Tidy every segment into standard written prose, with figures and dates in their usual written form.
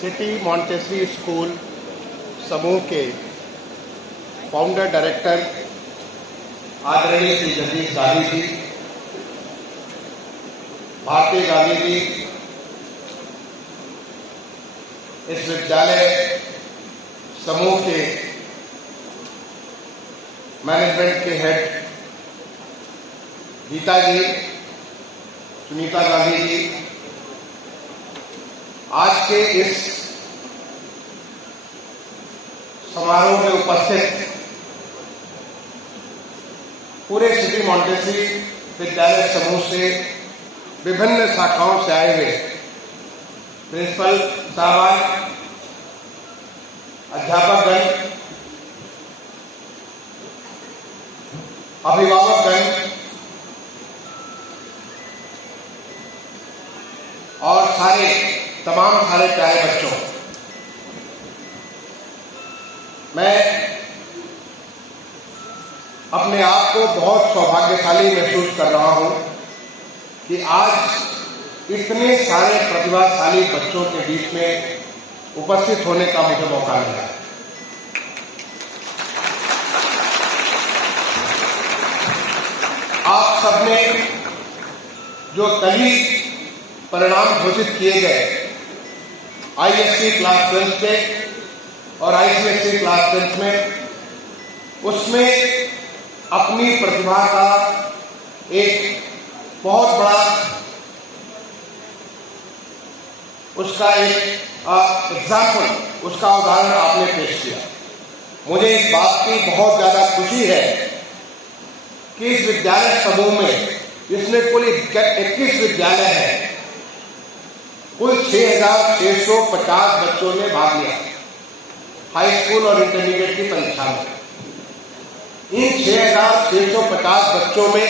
City Montessori school समूह के founder director आदरणीय श्री जगदीश गांधी जी, भारतीय गांधी जी, इस विद्यालय समूह के मैनेजमेंट के हेड गीता जी, सुनीता गांधी जी, आज के इस समारोह में उपस्थित पूरे सिटी मॉन्टेसरी विद्यालय समूह से विभिन्न शाखाओं से आए हुए प्रिंसिपल साहबान, अध्यापकगण, अभिभावकगण और तमाम सारे प्यारे बच्चों, मैं अपने आप को बहुत सौभाग्यशाली महसूस कर रहा हूं कि आज इतने सारे प्रतिभाशाली बच्चों के बीच में उपस्थित होने का मुझे मौका मिला। आप सबने जो तभी परिणाम घोषित किए गए आईएससी क्लास 12 में और आईसीएसई क्लास 10 में, उसमें अपनी प्रतिभा का एक बहुत बड़ा उसका एक एग्जाम्पल, उसका उदाहरण आपने पेश किया। मुझे इस बात की बहुत ज्यादा खुशी है कि इस विद्यालय समूह में, जिसमें कुल 21 विद्यालय है, कुल 6,650 बच्चों ने भाग लिया हाई स्कूल और इंटरमीडिएट की परीक्षा में। इन 6,650 बच्चों में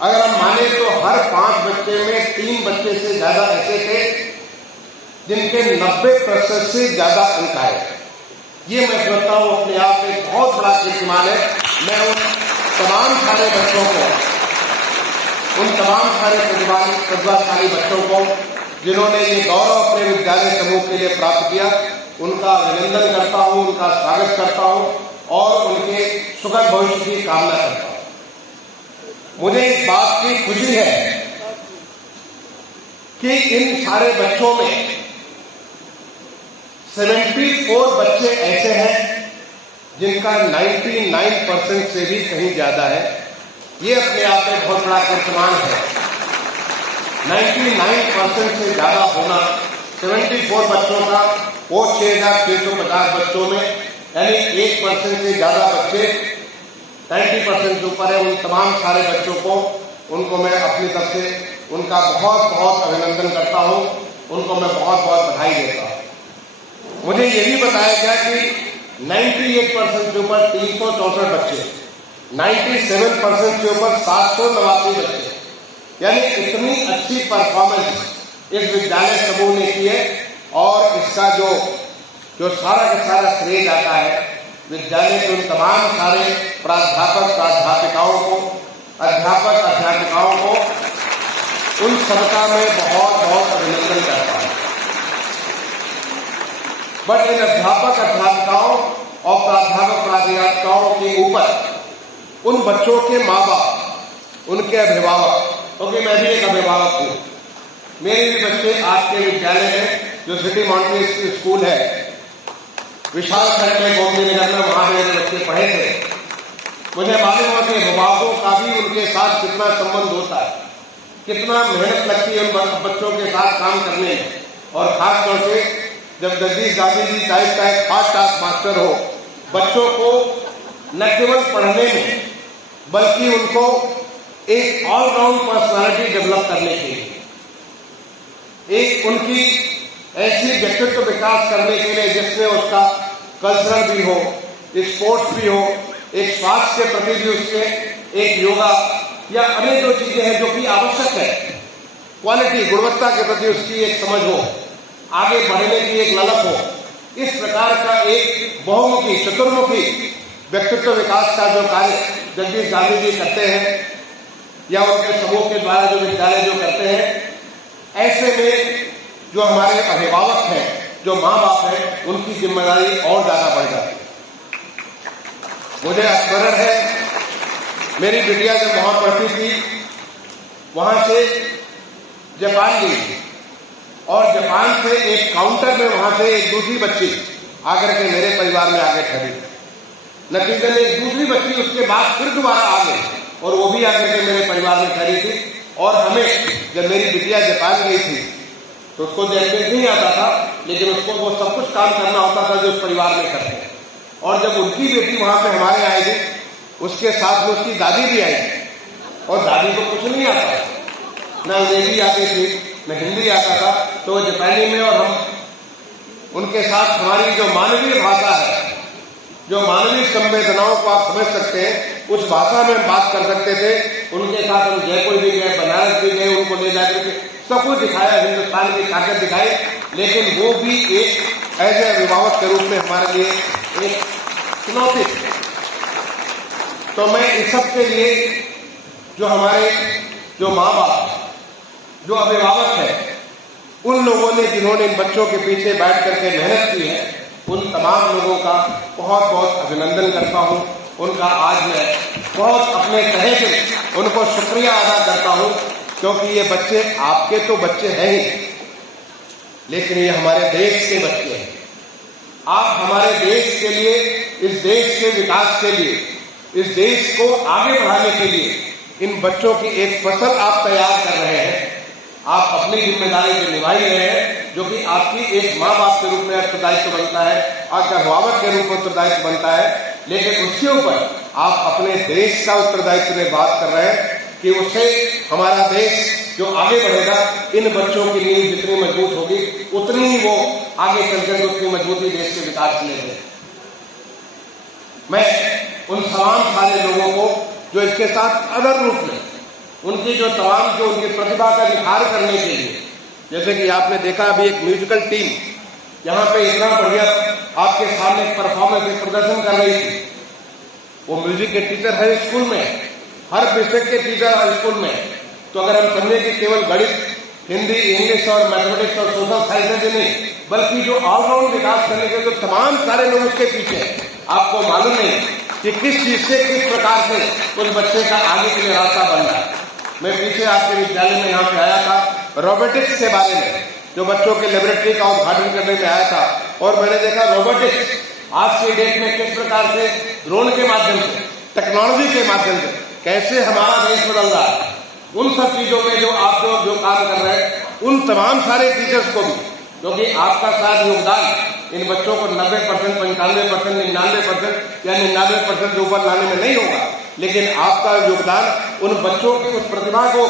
अगर हम माने तो हर 5 बच्चे में 3 बच्चे से ज्यादा ऐसे थे जिनके 90% से ज्यादा अंक आए। ये मैं समझता हूं अपने आप में बहुत बड़ा कीर्तिमान है। मैं उन तमाम सारे बच्चों को, उन तमाम सारे प्रतिभाशाली बच्चों को जिन्होंने ये गौरव अपने विद्यालय समूह के लिए प्राप्त किया, उनका अभिनंदन करता हूं, उनका स्वागत करता हूं और उनके सुखद भविष्य की कामना करता हूं। मुझे इस बात की खुशी है कि इन सारे बच्चों में 74 बच्चे ऐसे हैं जिनका 99% से भी कहीं ज्यादा है। ये अपने आप में बहुत बड़ा कीर्तिमान है। 99% से ज्यादा होना 74 बच्चों का, वो 6,650 बच्चों में, यानी 1% से ज्यादा बच्चे 90% के ऊपर है। उन तमाम सारे बच्चों को, उनको मैं अपनी तरफ से उनका बहुत बहुत अभिनंदन करता हूं, उनको मैं बहुत बहुत बधाई देता हूं। मुझे ये भी बताया गया कि 98% के ऊपर 364 बच्चे, 97% के ऊपर 789 बच्चे, यानी इतनी अच्छी परफॉर्मेंस इस विद्यालय समूह ने की है। और इसका जो सारा का सारा श्रेय जाता है विद्यालय के उन तमाम सारे प्राध्यापक प्राध्यापिकाओं को, अध्यापक अध्यापिकाओं को, उन सबका मैं बहुत बहुत अभिनंदन करता हूं। बट इन अध्यापक अध्यापिकाओं और प्राध्यापक प्राध्यापिकाओं के ऊपर उन बच्चों के माँ बाप, उनके अभिभावक, क्योंकि मैं भी एक अभिभावक हूं, मेरे भी बच्चे आपके विद्यालय में जो सिटी मॉन्टेसरी स्कूल है विशाल खंड में गोमती नगर में, वहां मेरे बच्चे पढ़े थे। मुझे मालूम हुआ कि अभिभावकों का भी उनके साथ कितना संबंध होता है, कितना मेहनत लगती है उन बच्चों के साथ काम करने में। और खासतौर से जब जगदीश गांधी जी टाइप का एक फास्ट टास्क मास्टर हो, बच्चों को न केवल पढ़ने में बल्कि उनको एक ऑलराउंड पर्सनालिटी डेवलप करने के लिए, एक उनकी ऐसी व्यक्तित्व विकास करने के लिए जिसमें उसका कल्चरल भी हो, स्पोर्ट्स भी हो, एक स्वास्थ्य के प्रति भी उसके एक योगा या अनेक जो चीजें हैं जो कि आवश्यक है, क्वालिटी गुणवत्ता के प्रति उसकी एक समझ हो, आगे बढ़ने की एक ललक हो, इस प्रकार का एक बहुमुखी चतुर्मुखी व्यक्तित्व विकास का जो कार्य जगदीश गांधी जी करते हैं या उनके समूह के द्वारा जो विद्यालय जो करते हैं, ऐसे में जो हमारे अभिभावक हैं, जो माँ बाप हैं, उनकी जिम्मेदारी और ज्यादा बढ़ जाती है। मुझे स्मरण है, मेरी बिटिया जब वहां पढ़ती थी, वहां से जापान गई और जापान से एक काउंटर में वहां से एक दूसरी बच्ची आकर के मेरे परिवार में आगे ठहरी। नतीजन एक दूसरी बच्ची उसके बाद फिर दोबारा आ गई और वो भी आकर के मेरे परिवार में ठहरी थी। और हमें, जब मेरी बिटिया जापान गई थी तो उसको लैंग्वेज नहीं आता था, लेकिन उसको वो सब कुछ काम करना होता था जो उस परिवार में करते हैं। और जब उनकी बेटी वहां पे हमारे आई थी, उसके साथ में उसकी दादी भी आई और दादी को कुछ नहीं आता, न अंग्रेजी आती थी न हिंदी आता था, तो वो जापानी में और हम उनके साथ हमारी जो मानवीय भाषा है, जो मानवीय संवेदनाओं को आप समझ सकते हैं, उस भाषा में बात कर सकते थे। उनके साथ हम जयपुर भी गए, बनारस भी गए, उनको ले जाकर के सब कुछ दिखाया, हिंदुस्तान की ताकत दिखाई। लेकिन वो भी एक ऐसे अभिभावक के रूप में हमारे लिए एक चुनौती। तो मैं इस सब के लिए जो हमारे जो माँ बाप, जो अभिभावक है, उन लोगों ने जिन्होंने इन बच्चों के पीछे बैठ करके मेहनत की है, उन तमाम लोगों का बहुत बहुत अभिनंदन करता हूं। उनका आज मैं बहुत अपने तहे से उनको शुक्रिया अदा करता हूं, क्योंकि ये बच्चे आपके तो बच्चे हैं ही, लेकिन ये हमारे देश के बच्चे हैं। आप हमारे देश के लिए, इस देश के विकास के लिए, इस देश को आगे बढ़ाने के लिए इन बच्चों की एक फसल आप तैयार कर रहे हैं। आप अपनी जिम्मेदारी से निभा रहे हैं, जो कि आपकी एक माँ बाप के रूप में उत्तरदायित्व बनता है, आपका अभिभावक के रूप में उत्तरदायित्व बनता है। लेकिन उसके ऊपर आप अपने देश का उत्तरदायित्व में बात कर रहे हैं कि उससे हमारा देश जो आगे बढ़ेगा, इन बच्चों की नींव जितनी मजबूत होगी, उतनी ही वो आगे चलकर उतनी मजबूती देश के विकास के लिए है। मैं उन तमाम सारे लोगों को जो इसके साथ अदर रूप में उनकी जो तमाम जो उनकी प्रतिभा का निखार करने के लिए, जैसे कि आपने देखा अभी एक म्यूजिकल टीम यहाँ पे इतना बढ़िया आपके सामने परफॉर्मेंस प्रदर्शन कर रही थी। वो म्यूजिक के टीचर है स्कूल में, हर विषय के टीचर है स्कूल में। तो अगर हम समझे कि केवल गणित, हिंदी, इंग्लिश और मैथमेटिक्स और सोशल साइंसेज ही नहीं, बल्कि जो ऑलराउंड विकास करने के जो तमाम सारे लोग उसके पीछे हैं, आपको मालूम नहीं कि किस चीज से, किस प्रकार से उस बच्चे का आगे के लिए रास्ता बन रहा है। मैं पीछे आपके विद्यालय में यहाँ पे आया था, रोबोटिक्स के बारे में, जो बच्चों के लेबोरेटरी का उद्घाटन करने में आया था, और मैंने देखा रोबोटिक्स आज के डेट में किस प्रकार से ड्रोन के माध्यम से, टेक्नोलॉजी के माध्यम से कैसे हमारा देश बदल रहा है। उन सब चीजों में जो आप जो काम कर रहे हैं, उन तमाम सारे टीचर्स को भी, क्योंकि आपका साथ योगदान इन बच्चों को 90%, 95%, 99% या 99% से ऊपर लाने में नहीं होगा, लेकिन आपका योगदान उन बच्चों की उस प्रतिभा को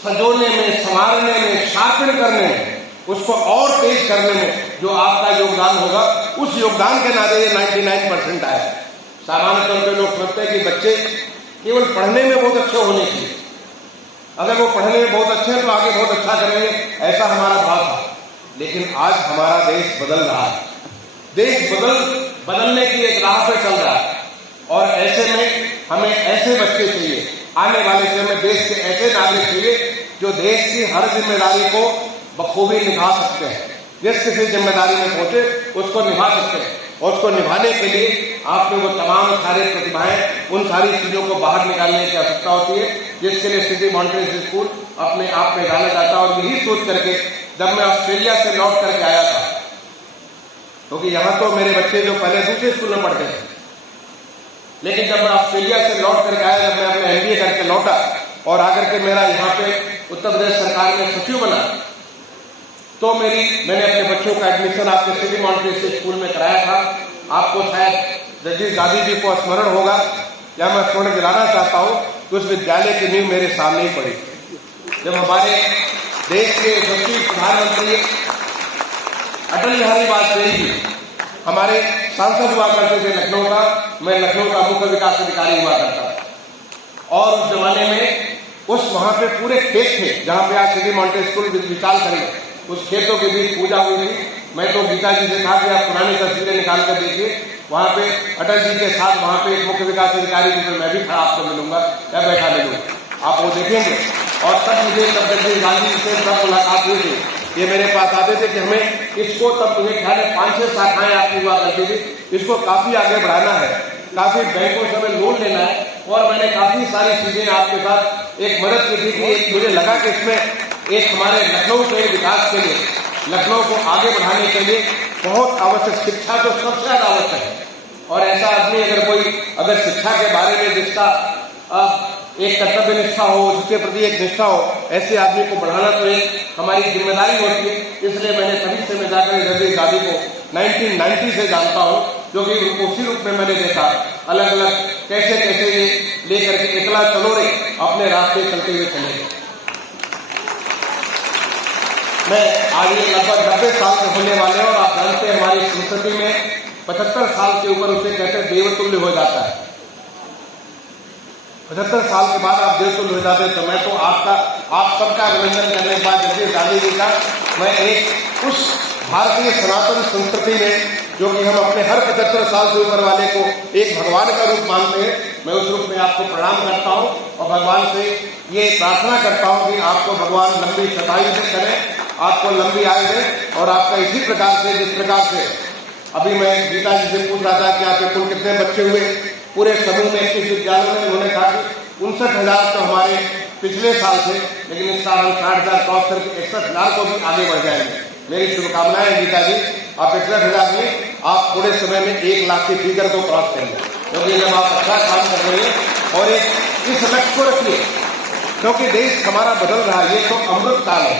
संजोने में, संवारने में, शार्पन करने में, उसको और तेज करने में जो आपका योगदान होगा, उस योगदान के नाते ये 99% आया। सामान्य तौर पर लोग सोचते हैं कि बच्चे केवल पढ़ने में बहुत अच्छे होने चाहिए, अगर वो पढ़ने में बहुत अच्छे हैं तो आगे बहुत अच्छा करेंगे, ऐसा हमारा भाव था। लेकिन आज हमारा देश बदल रहा है, देश बदलने की एक राह पे चल रहा है, और ऐसे में हमें ऐसे बच्चे चाहिए, आने वाले समय में देश के ऐसे नागरिक चाहिए जो देश की हर जिम्मेदारी को बखूबी निभा सकते हैं। जिस किसी जिम्मेदारी में पहुंचे उसको निभा सकते हैं, और उसको निभाने के लिए आप में वो तमाम सारे प्रतिभाएं, उन सारी चीजों को बाहर निकालने की आवश्यकता होती है, जिसके लिए सिटी मॉन्टेसरी स्कूल अपने आप में जाना जाता है। और यही सोच करके जब मैं ऑस्ट्रेलिया से लौट करके आया था, क्योंकि यहाँ तो मेरे बच्चे जो पहले दूसरे स्कूल में पढ़ते थे, लेकिन जब मैं ऑस्ट्रेलिया से लौट करके आया, जब मैं अपने MBA करके लौटा और आकर के मेरा यहाँ पे उत्तर प्रदेश सरकार में सचिव बना, तो मैंने अपने बच्चों का एडमिशन आपके सिटी मॉन्टेसरी स्कूल में कराया था। आपको शायद जगदीश दादी जी को स्मरण होगा, या मैं स्मरण दिलाना चाहता हूँ कि उस विद्यालय की नींव मेरे सामने ही पड़ी। जब हमारे देश के यशस्वी प्रधानमंत्री अटल बिहारी वाजपेयी जी हमारे सांसद हुआ करते थे लखनऊ का, मैं लखनऊ का मुख्य विकास अधिकारी हुआ करता था। और उस जमाने में वहां पे पूरे खेत थे, जहां पे आज सिटी मॉन्टेसरी स्कूल विशाल करेंगे, उस खेतों के बीच पूजा हुई थी। मैं तो गीता जी से कहा कि आप पुरानी तस्वीरें निकाल कर देखिए, वहां पे अटल जी के साथ वहां पे एक मुख्य विकास अधिकारी की, मैं भी खड़ा आपको मिलूंगा या बैठा मिलूंगा, आप वो देखेंगे। और तब मुझे जगदीश गांधी से सब मुलाकात हुई थी, ये मेरे पास आते थे कि हमें इसको, तब मुझे ख्याल है 5-6 शाखाएं आपकी हुआ करती थी, इसको काफी आगे बढ़ाना है, काफी बैंकों से हमें लोन लेना है। और मैंने काफी सारी चीजें आपके साथ एक मदद की थी कि मुझे लगा कि इसमें एक हमारे लखनऊ के विकास के लिए, लखनऊ को आगे बढ़ाने के लिए बहुत आवश्यक, शिक्षा तो सबसे ज्यादा आवश्यक है। और ऐसा आदमी अगर शिक्षा के बारे में जिसका एक कर्तव्य निष्ठा हो, जिसके प्रति एक निष्ठा हो, ऐसे आदमी को बढ़ाना तो एक हमारी जिम्मेदारी होती है। इसलिए मैंने तभी से मैं जाकर जगदीश दादी को 1990 से जानता हूँ, जो कि उसी रूप में मैंने देखा अलग अलग कैसे कैसे ये लेकर के एकला चलो रे अपने रास्ते चलते हुए चले गए। मैं आज ये लगभग 90 साल के होने वाले हैं और आप जानते हैं हमारी संस्कृति में 75 साल के ऊपर उसे कहते देवतुल्य हो जाता है। 75 साल के बाद आप देवतुल्य हो जाते हैं। तो मैं तो आप सबका अभिनंदन करने के बाद जगदीश दादी जी का मैं एक उस भारतीय सनातन संस्कृति में, जो कि हम अपने हर 75 साल से ऊपर वाले को एक भगवान का रूप मानते हैं, मैं उस रूप में आपको प्रणाम करता हूं और भगवान से ये प्रार्थना करता हूं कि आपको भगवान लंबी शतायु से करें, आपको लंबी आयु दें और आपका इसी प्रकार से, जिस प्रकार से अभी मैं गीता जी से पूछ रहा था कि आपके कुल कितने बच्चे हुए पूरे समूह में 21 विद्यालयों में, उन्होंने कहा कि 59,000 तो हमारे पिछले साल थे, लेकिन इस साल हम 60,000 क्रॉस करके 61,000 को भी आगे बढ़ जाएंगे। मेरी शुभकामनाएं गीता जी, आप 61,000 में आप थोड़े समय में 1 लाख की फिगर को क्रॉस करेंगे, क्योंकि जब आप अच्छा काम कर रहे हैं और एक इस लक्ष्य को रखिए, क्योंकि देश हमारा बदल रहा है। ये तो अमृत काल है,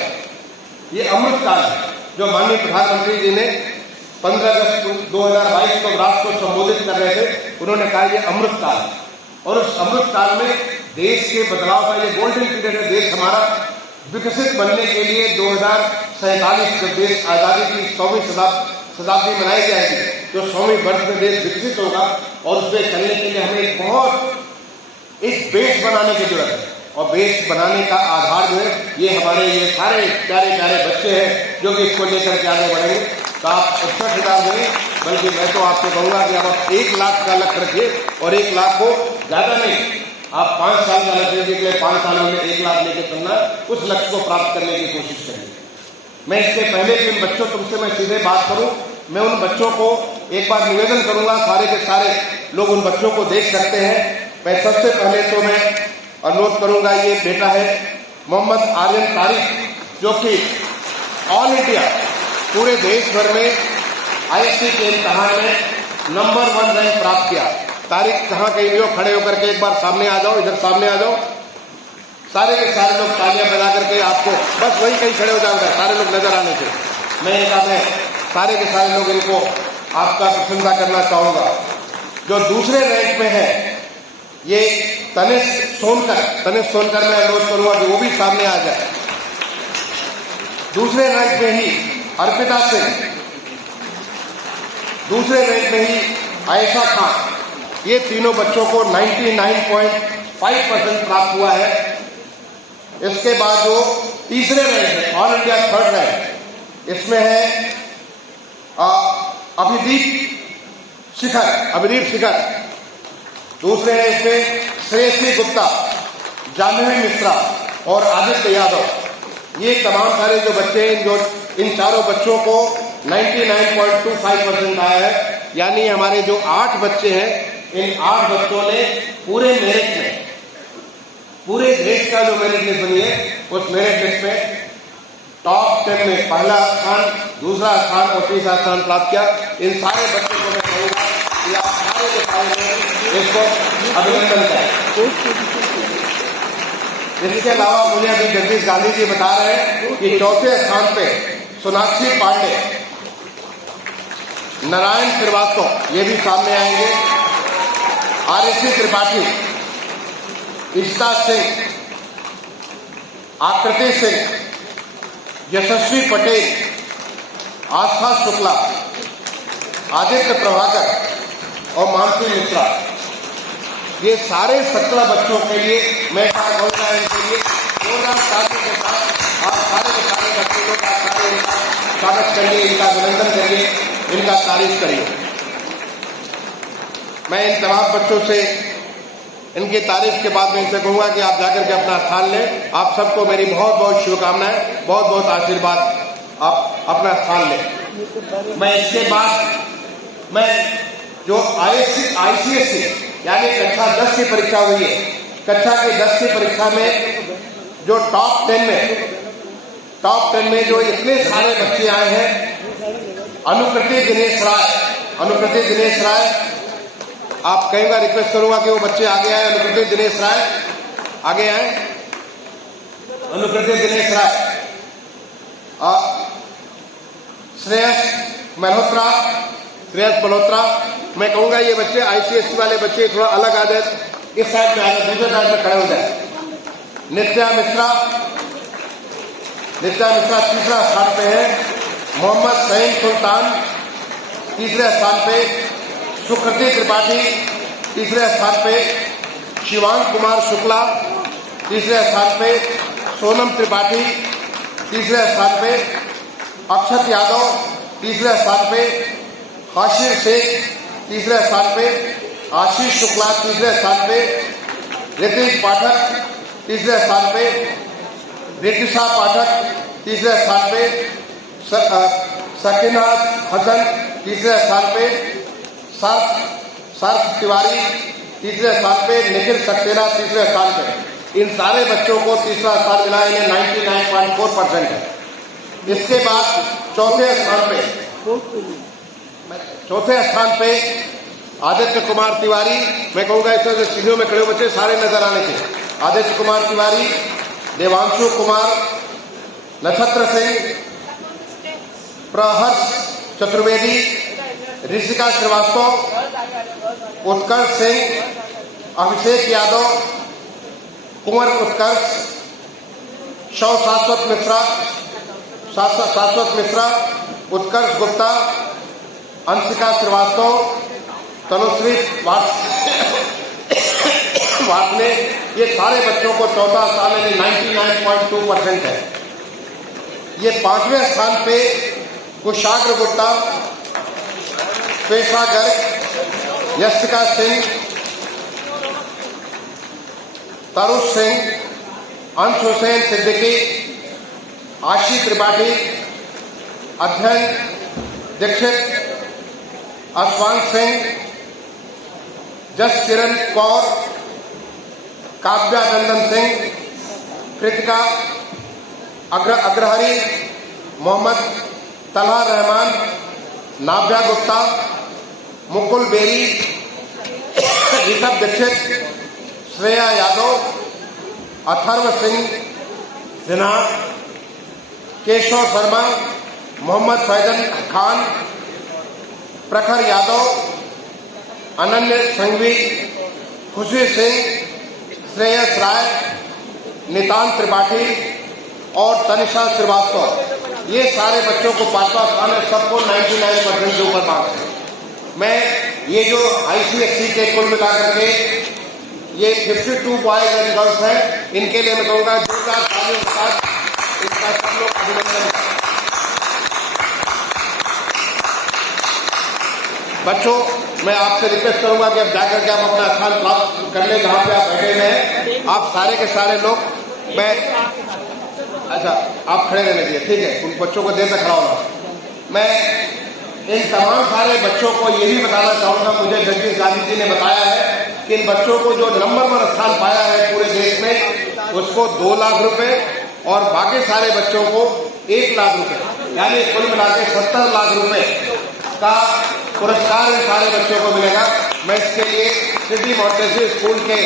ये अमृत काल है जो माननीय प्रधानमंत्री जी ने 15 अगस्त 2022 को राष्ट्र को संबोधित कर रहे थे। उन्होंने कहा ये अमृत काल, और उस अमृत काल में देश के बदलाव का ये गोल्डन पीरियड है। देश हमारा विकसित बनने के लिए 2047 जब देश आजादी की 100वीं शताब्दी मनाई जाएगी, जो 100वीं वर्ष में देश विकसित होगा, और उसमें चलने के लिए हमें एक बेस बनाने की जरूरत है। और बेस बनाने का आधार जो है ये हमारे ये सारे प्यारे प्यारे बच्चे हैं, जो कि इसको लेकर के आगे बढ़ेंगे। तो आप 61,000 नहीं, बल्कि मैं तो आपसे कहूंगा कि आप 1 लाख का लक्ष्य रखिए, और 1 लाख को ज्यादा नहीं, आप 5 साल का लक्ष्य रखिए, 5 सालों में 1 लाख लेके चलना, उस लक्ष्य को प्राप्त करने की कोशिश करिए। मैं इससे पहले कि उन बच्चों, तुमसे मैं सीधे बात करूं, मैं उन बच्चों को एक बार निवेदन करूंगा, सारे के सारे लोग उन बच्चों को देख सकते हैं। मैं सबसे पहले तो मैं अनुरोध करूंगा, ये बेटा है मोहम्मद आर्यन तारिक, जो कि ऑल इंडिया पूरे देश भर में ISC के इम्तहान में नंबर 1 रैंक प्राप्त किया। तारिक कहाँ कहीं भी हो, खड़े होकर के एक बार सामने आ जाओ, इधर सामने आ जाओ, सारे के सारे लोग तालियां बजा करके आपको, बस वही कहीं खड़े हो जाएगा, सारे लोग नजर आने से मैं सारे के सारे लोग इनको आपका प्रशंसा करना चाहूंगा। जो दूसरे रैंक में है ये तनिष सोनकर मैं अनुरोध करूंगा कि वो भी सामने आ जाए। दूसरे रैंक में ही अर्पिता सिंह, दूसरे रैंक में ही आयशा खान। ये तीनों बच्चों को 99.5% प्राप्त हुआ है। इसके बाद जो तीसरे रैंक है, ऑल इंडिया 3rd रैंक, इसमें है अभिदीप शिखर। दूसरे हैं इसमें श्रेयसी गुप्ता, जानवी मिश्रा और आदित्य यादव। ये तमाम सारे जो बच्चे हैं, जो इन चारों बच्चों को 99.25% आया है। यानी हमारे जो 8 बच्चे हैं, इन 8 बच्चों ने पूरे मेरिट में, पूरे देश का जो मेरिट लिस्ट बनी है, उस मेरिट लिस्ट में टॉप 10 में पहला स्थान, दूसरा स्थान और तीसरा स्थान प्राप्त किया। इन सारे बच्चों को मैं कहूँगा कि आप सारे के सारे इसको अभिनंदन करें। इसके अलावा मुझे अभी जगदीश गांधी जी बता रहे हैं कि चौथे स्थान पे सोनाक्षी पांडे, नारायण श्रीवास्तव ये भी सामने आएंगे, आरएसी त्रिपाठी, इष्टा सिंह, आकृति सिंह, यशस्वी पटेल, आस्था शुक्ला, आदित्य प्रभाकर और मानसी मिश्रा। ये सारे 17 बच्चों के लिए मैं कहूँगा, इनके लिए जोरदार ताली के साथ आप सारे के सारे बच्चों का सारे इनका स्वागत करिए, इनका अभिनंदन करिए, इनका तारीफ करिए। मैं इन तमाम बच्चों से इनकी तारीफ के बाद मैं इनसे कहूंगा कि आप जाकर के अपना स्थान लें। आप सबको मेरी बहुत बहुत शुभकामनाएं, बहुत बहुत आशीर्वाद। आप अपना स्थान लें। मैं इसके बाद मैं जो ICSE यानी कक्षा 10 की परीक्षा हुई है, कक्षा के 10 की परीक्षा में जो टॉप 10 में जो इतने सारे बच्चे आए हैं, अनुकृति दिनेश राय, आप कई बार रिक्वेस्ट करूंगा कि वो बच्चे आगे आए। अनुकृति दिनेश राय आगे आए। अनुकृति दिनेश राय, श्रेयस मल्होत्रा, मैं कहूंगा ये बच्चे ICSE वाले बच्चे थोड़ा अलग आ जाए, इस साइड में आ जाए, दूसरे साइड में खड़े हो जाए। नित्या मिश्रा तीसरा स्थान पे है। मोहम्मद सईम सुल्तान तीसरे स्थान पे। सुकृति त्रिपाठी तीसरे स्थान पे। शिवांग कुमार शुक्ला तीसरे स्थान पे। सोनम त्रिपाठी तीसरे स्थान पे। अक्षत यादव तीसरे स्थान पे। हाशिर शेख तीसरे स्थान पे। आशीष शुक्ला तीसरे स्थान पे। ऋतिक पाठक तीसरे स्थान पे। रितिशा पाठक तीसरे स्थान पे। सकीना हसन तीसरे स्थान पे। सर्फ तिवारी तीसरे स्थान पे। निखिल सक्सेना तीसरे स्थान पे। इन सारे बच्चों को तीसरा स्थान मिला, इन्हें 99.4% है। इसके बाद चौथे स्थान पे आदित्य कुमार तिवारी, मैं कहूंगा इस तरह से सीढ़ियों में खड़े बच्चे सारे नजर आने चाहिए। आदित्य कुमार तिवारी, देवांशु कुमार, नक्षत्र सिंह, प्रहर्ष चतुर्वेदी, ऋषिका श्रीवास्तव, उत्कर्ष सिंह, अभिषेक यादव, कुंवर उत्कर्ष, शाश्वत मिश्रा, उत्कर्ष गुप्ता, अंशिका श्रीवास्तव, तनुश्री वासने, ये सारे बच्चों को चौथा स्थान यानी 99.2% है। ये 5वें स्थान पे कुशाग्र गुप्ता, पेशा गर्ग, यशिका सिंह, तरुष सिंह, अंश हुसैन सिद्दीकी, आशी त्रिपाठी, अध्ययन दीक्षित, अश्वान सिंह, जस किरण कौर, काव्या नंदन सिंह, कृतिका अग्रहरी, मोहम्मद तलहा रहमान, नाभ्या गुप्ता, मुकुल बेरी, ऋषभ दीक्षित, श्रेया यादव, अथर्व सिंह सिन्हा, केशव शर्मा, मोहम्मद फैजन खान, प्रखर यादव, अनन्य संघवी, खुशी सिंह, श्रेयस राय, नितान त्रिपाठी और तनिषा श्रीवास्तव, ये सारे बच्चों को 5वां स्थान है। सबको 99% के ऊपर मार्क्स है। मैं ये जो ICSE के कुल मिलाकर के ये 52 बॉयज एंड गर्ल्स हैं, इनके लिए मैं कहूँगा जोरदार तालियों के साथ इसका सब लोग अभिनंदन। बच्चों, मैं आपसे रिक्वेस्ट करूंगा कि अब जाकर के आप अपना स्थान प्राप्त कर लें जहाँ पे आप बैठे हुए हैं। आप सारे के सारे लोग, मैं अच्छा आप खड़े रहने दीजिए, ठीक है, उन बच्चों को देर तक खड़ा होना। मैं इन तमाम सारे बच्चों को ये भी बताना चाहूंगा, मुझे जगदीश गांधी जी ने बताया है कि इन बच्चों को जो नंबर 1 स्थान पाया है पूरे देश में, उसको 2 लाख रुपए और बाकी सारे बच्चों को 1 लाख रुपए, यानी कुल मिला के 70 लाख रुपए का पुरस्कार इन सारे बच्चों को मिलेगा। मैं इसके लिए सिटी मॉन्टेसरी स्कूल के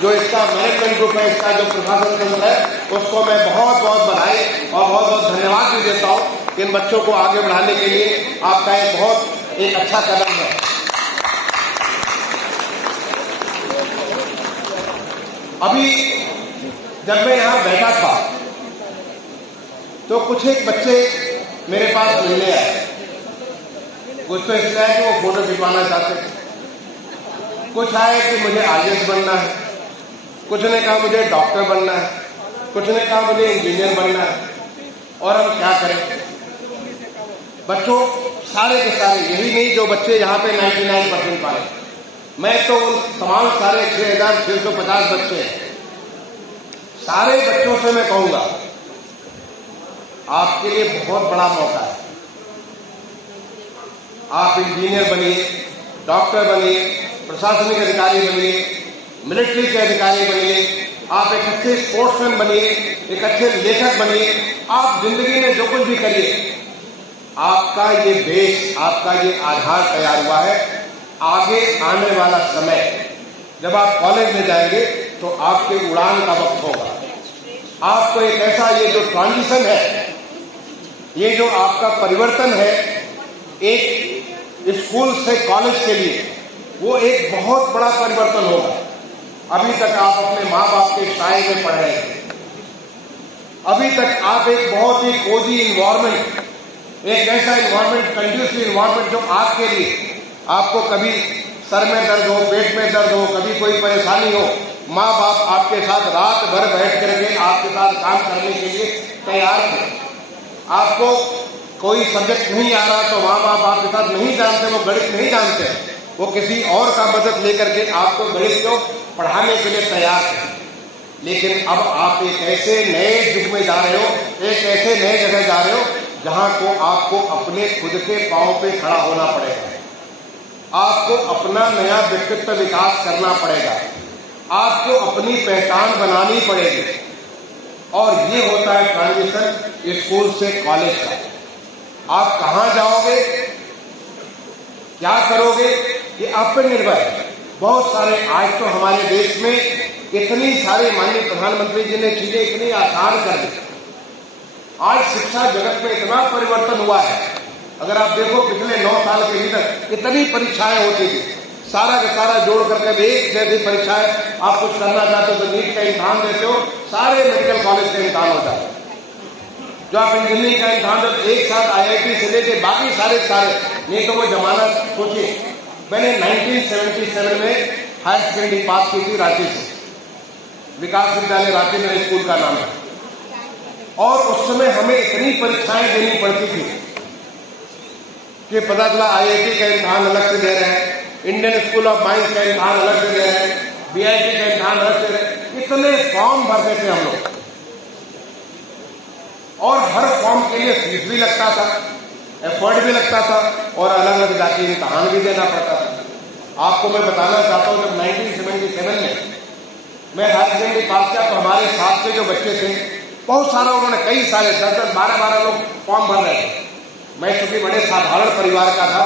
जो इसका मैनेजमेंट ग्रुप है, इसका जो प्रशासन तंत्र है, उसको मैं बहुत बहुत बधाई और बहुत बहुत धन्यवाद भी देता हूँ कि इन बच्चों को आगे बढ़ाने के लिए आपका एक अच्छा कदम है। अभी जब मैं यहाँ बैठा था तो कुछ एक बच्चे मेरे पास मिलने आए। कुछ तो इसलिए है कि वो फोटो खिंचवाना चाहते थे, कुछ आए कि मुझे IAS बनना है, कुछ ने कहा मुझे डॉक्टर बनना है, कुछ ने कहा मुझे इंजीनियर बनना है। और हम क्या करें बच्चों, सारे के सारे, यही नहीं जो बच्चे यहाँ पे 99% पाए, मैं तो उन तमाम सारे 6650 बच्चे, सारे बच्चों से मैं कहूंगा आपके लिए बहुत बड़ा मौका है। आप इंजीनियर बनिए, डॉक्टर बनिए, प्रशासनिक अधिकारी बनिए, मिलिट्री के अधिकारी बनिए, आप एक अच्छे स्पोर्ट्समैन बनिए, एक अच्छे लेखक बनिए। आप जिंदगी में जो कुछ भी करिए, आपका ये बेस, आपका ये आधार तैयार हुआ है। आगे आने वाला समय जब आप कॉलेज में जाएंगे तो आपके उड़ान का वक्त होगा। आपको एक ऐसा, ये जो ट्रांजिशन है, ये जो आपका परिवर्तन है एक स्कूल से कॉलेज के लिए, वो एक बहुत बड़ा परिवर्तन होगा। अभी तक आप अपने माँ बाप के साए में पढ़ रहे थे, अभी तक आप एक बहुत ही कोजी इन्वायरमेंट, एक ऐसा इन्वायरमेंट, कंड्यूसिव इन्वायरमेंट जो आपके लिए, आपको कभी सर में दर्द हो, पेट में दर्द हो, कभी कोई परेशानी हो, माँ बाप आपके साथ रात भर बैठ करके आपके साथ काम करने के लिए तैयार थे। आपको कोई सब्जेक्ट नहीं आ रहा तो माँ बाप आपके साथ नहीं जानते, वो गणित नहीं जानते, वो किसी और का मदद लेकर के आपको गणित को पढ़ाने के लिए तैयार थे। लेकिन अब आप एक ऐसे नए युग में जा रहे हो, एक ऐसे नए जगह जा रहे हो जहां को आपको अपने खुद के पांव पे खड़ा होना पड़ेगा। आपको अपना नया व्यक्तित्व विकास करना पड़ेगा, आपको अपनी पहचान बनानी पड़ेगी। और ये होता है ट्रांजिशन स्कूल से कॉलेज का। आप कहां जाओगे, क्या करोगे, ये आप पर निर्भर है। बहुत सारे, आज तो हमारे देश में इतनी सारी, माननीय प्रधानमंत्री जी ने चीजें इतनी आसान कर दी। आज शिक्षा जगत में इतना परिवर्तन हुआ है। अगर आप देखो पिछले 9 साल के भीतर इतनी परीक्षाएं होती थी, सारा का सारा जोड़ करके एक जैसी परीक्षाएं, आप कुछ करना चाहते हो तो नीट का इम्तिहान देते हो, सारे मेडिकल कॉलेज के इम्तिहान होता है। जो आप इंजीनियरिंग का इम्तिहान देते, एक साथ IIT से लेके बाकी सारे नहीं तो वो जमाना सोचिए। मैंने 1977 में हायर सेकेंडरी पास की थी रांची से, विकास विद्यालय रांची मेरे स्कूल का नाम है। और उस समय हमें इतनी परीक्षाएं देनी पड़ती थी कि पता चला IIT का इम्तिहान अलग से दे रहे हैं, इंडियन स्कूल ऑफ माइंस का इम्तिहान अलग से दे रहे हैं, BIT का इम्तिहान अलग से दे रहे हैं। इतने फॉर्म भरते थे हम लोग, और हर फॉर्म के लिए फीस भी लगता था, एफर्ट भी लगता था, और अलग अलग जाके इम्तिहान भी देना पड़ता था। आपको मैं बताना चाहता हूँ, जब 1977 में मैं हायर सेकेंडरी पास किया तो हमारे साथ के जो बच्चे थे, बहुत सारा, उन्होंने कई सारे 10-10, 12-12 लोग फॉर्म भर रहे थे। मैं चूंकि बड़े साधारण परिवार का था,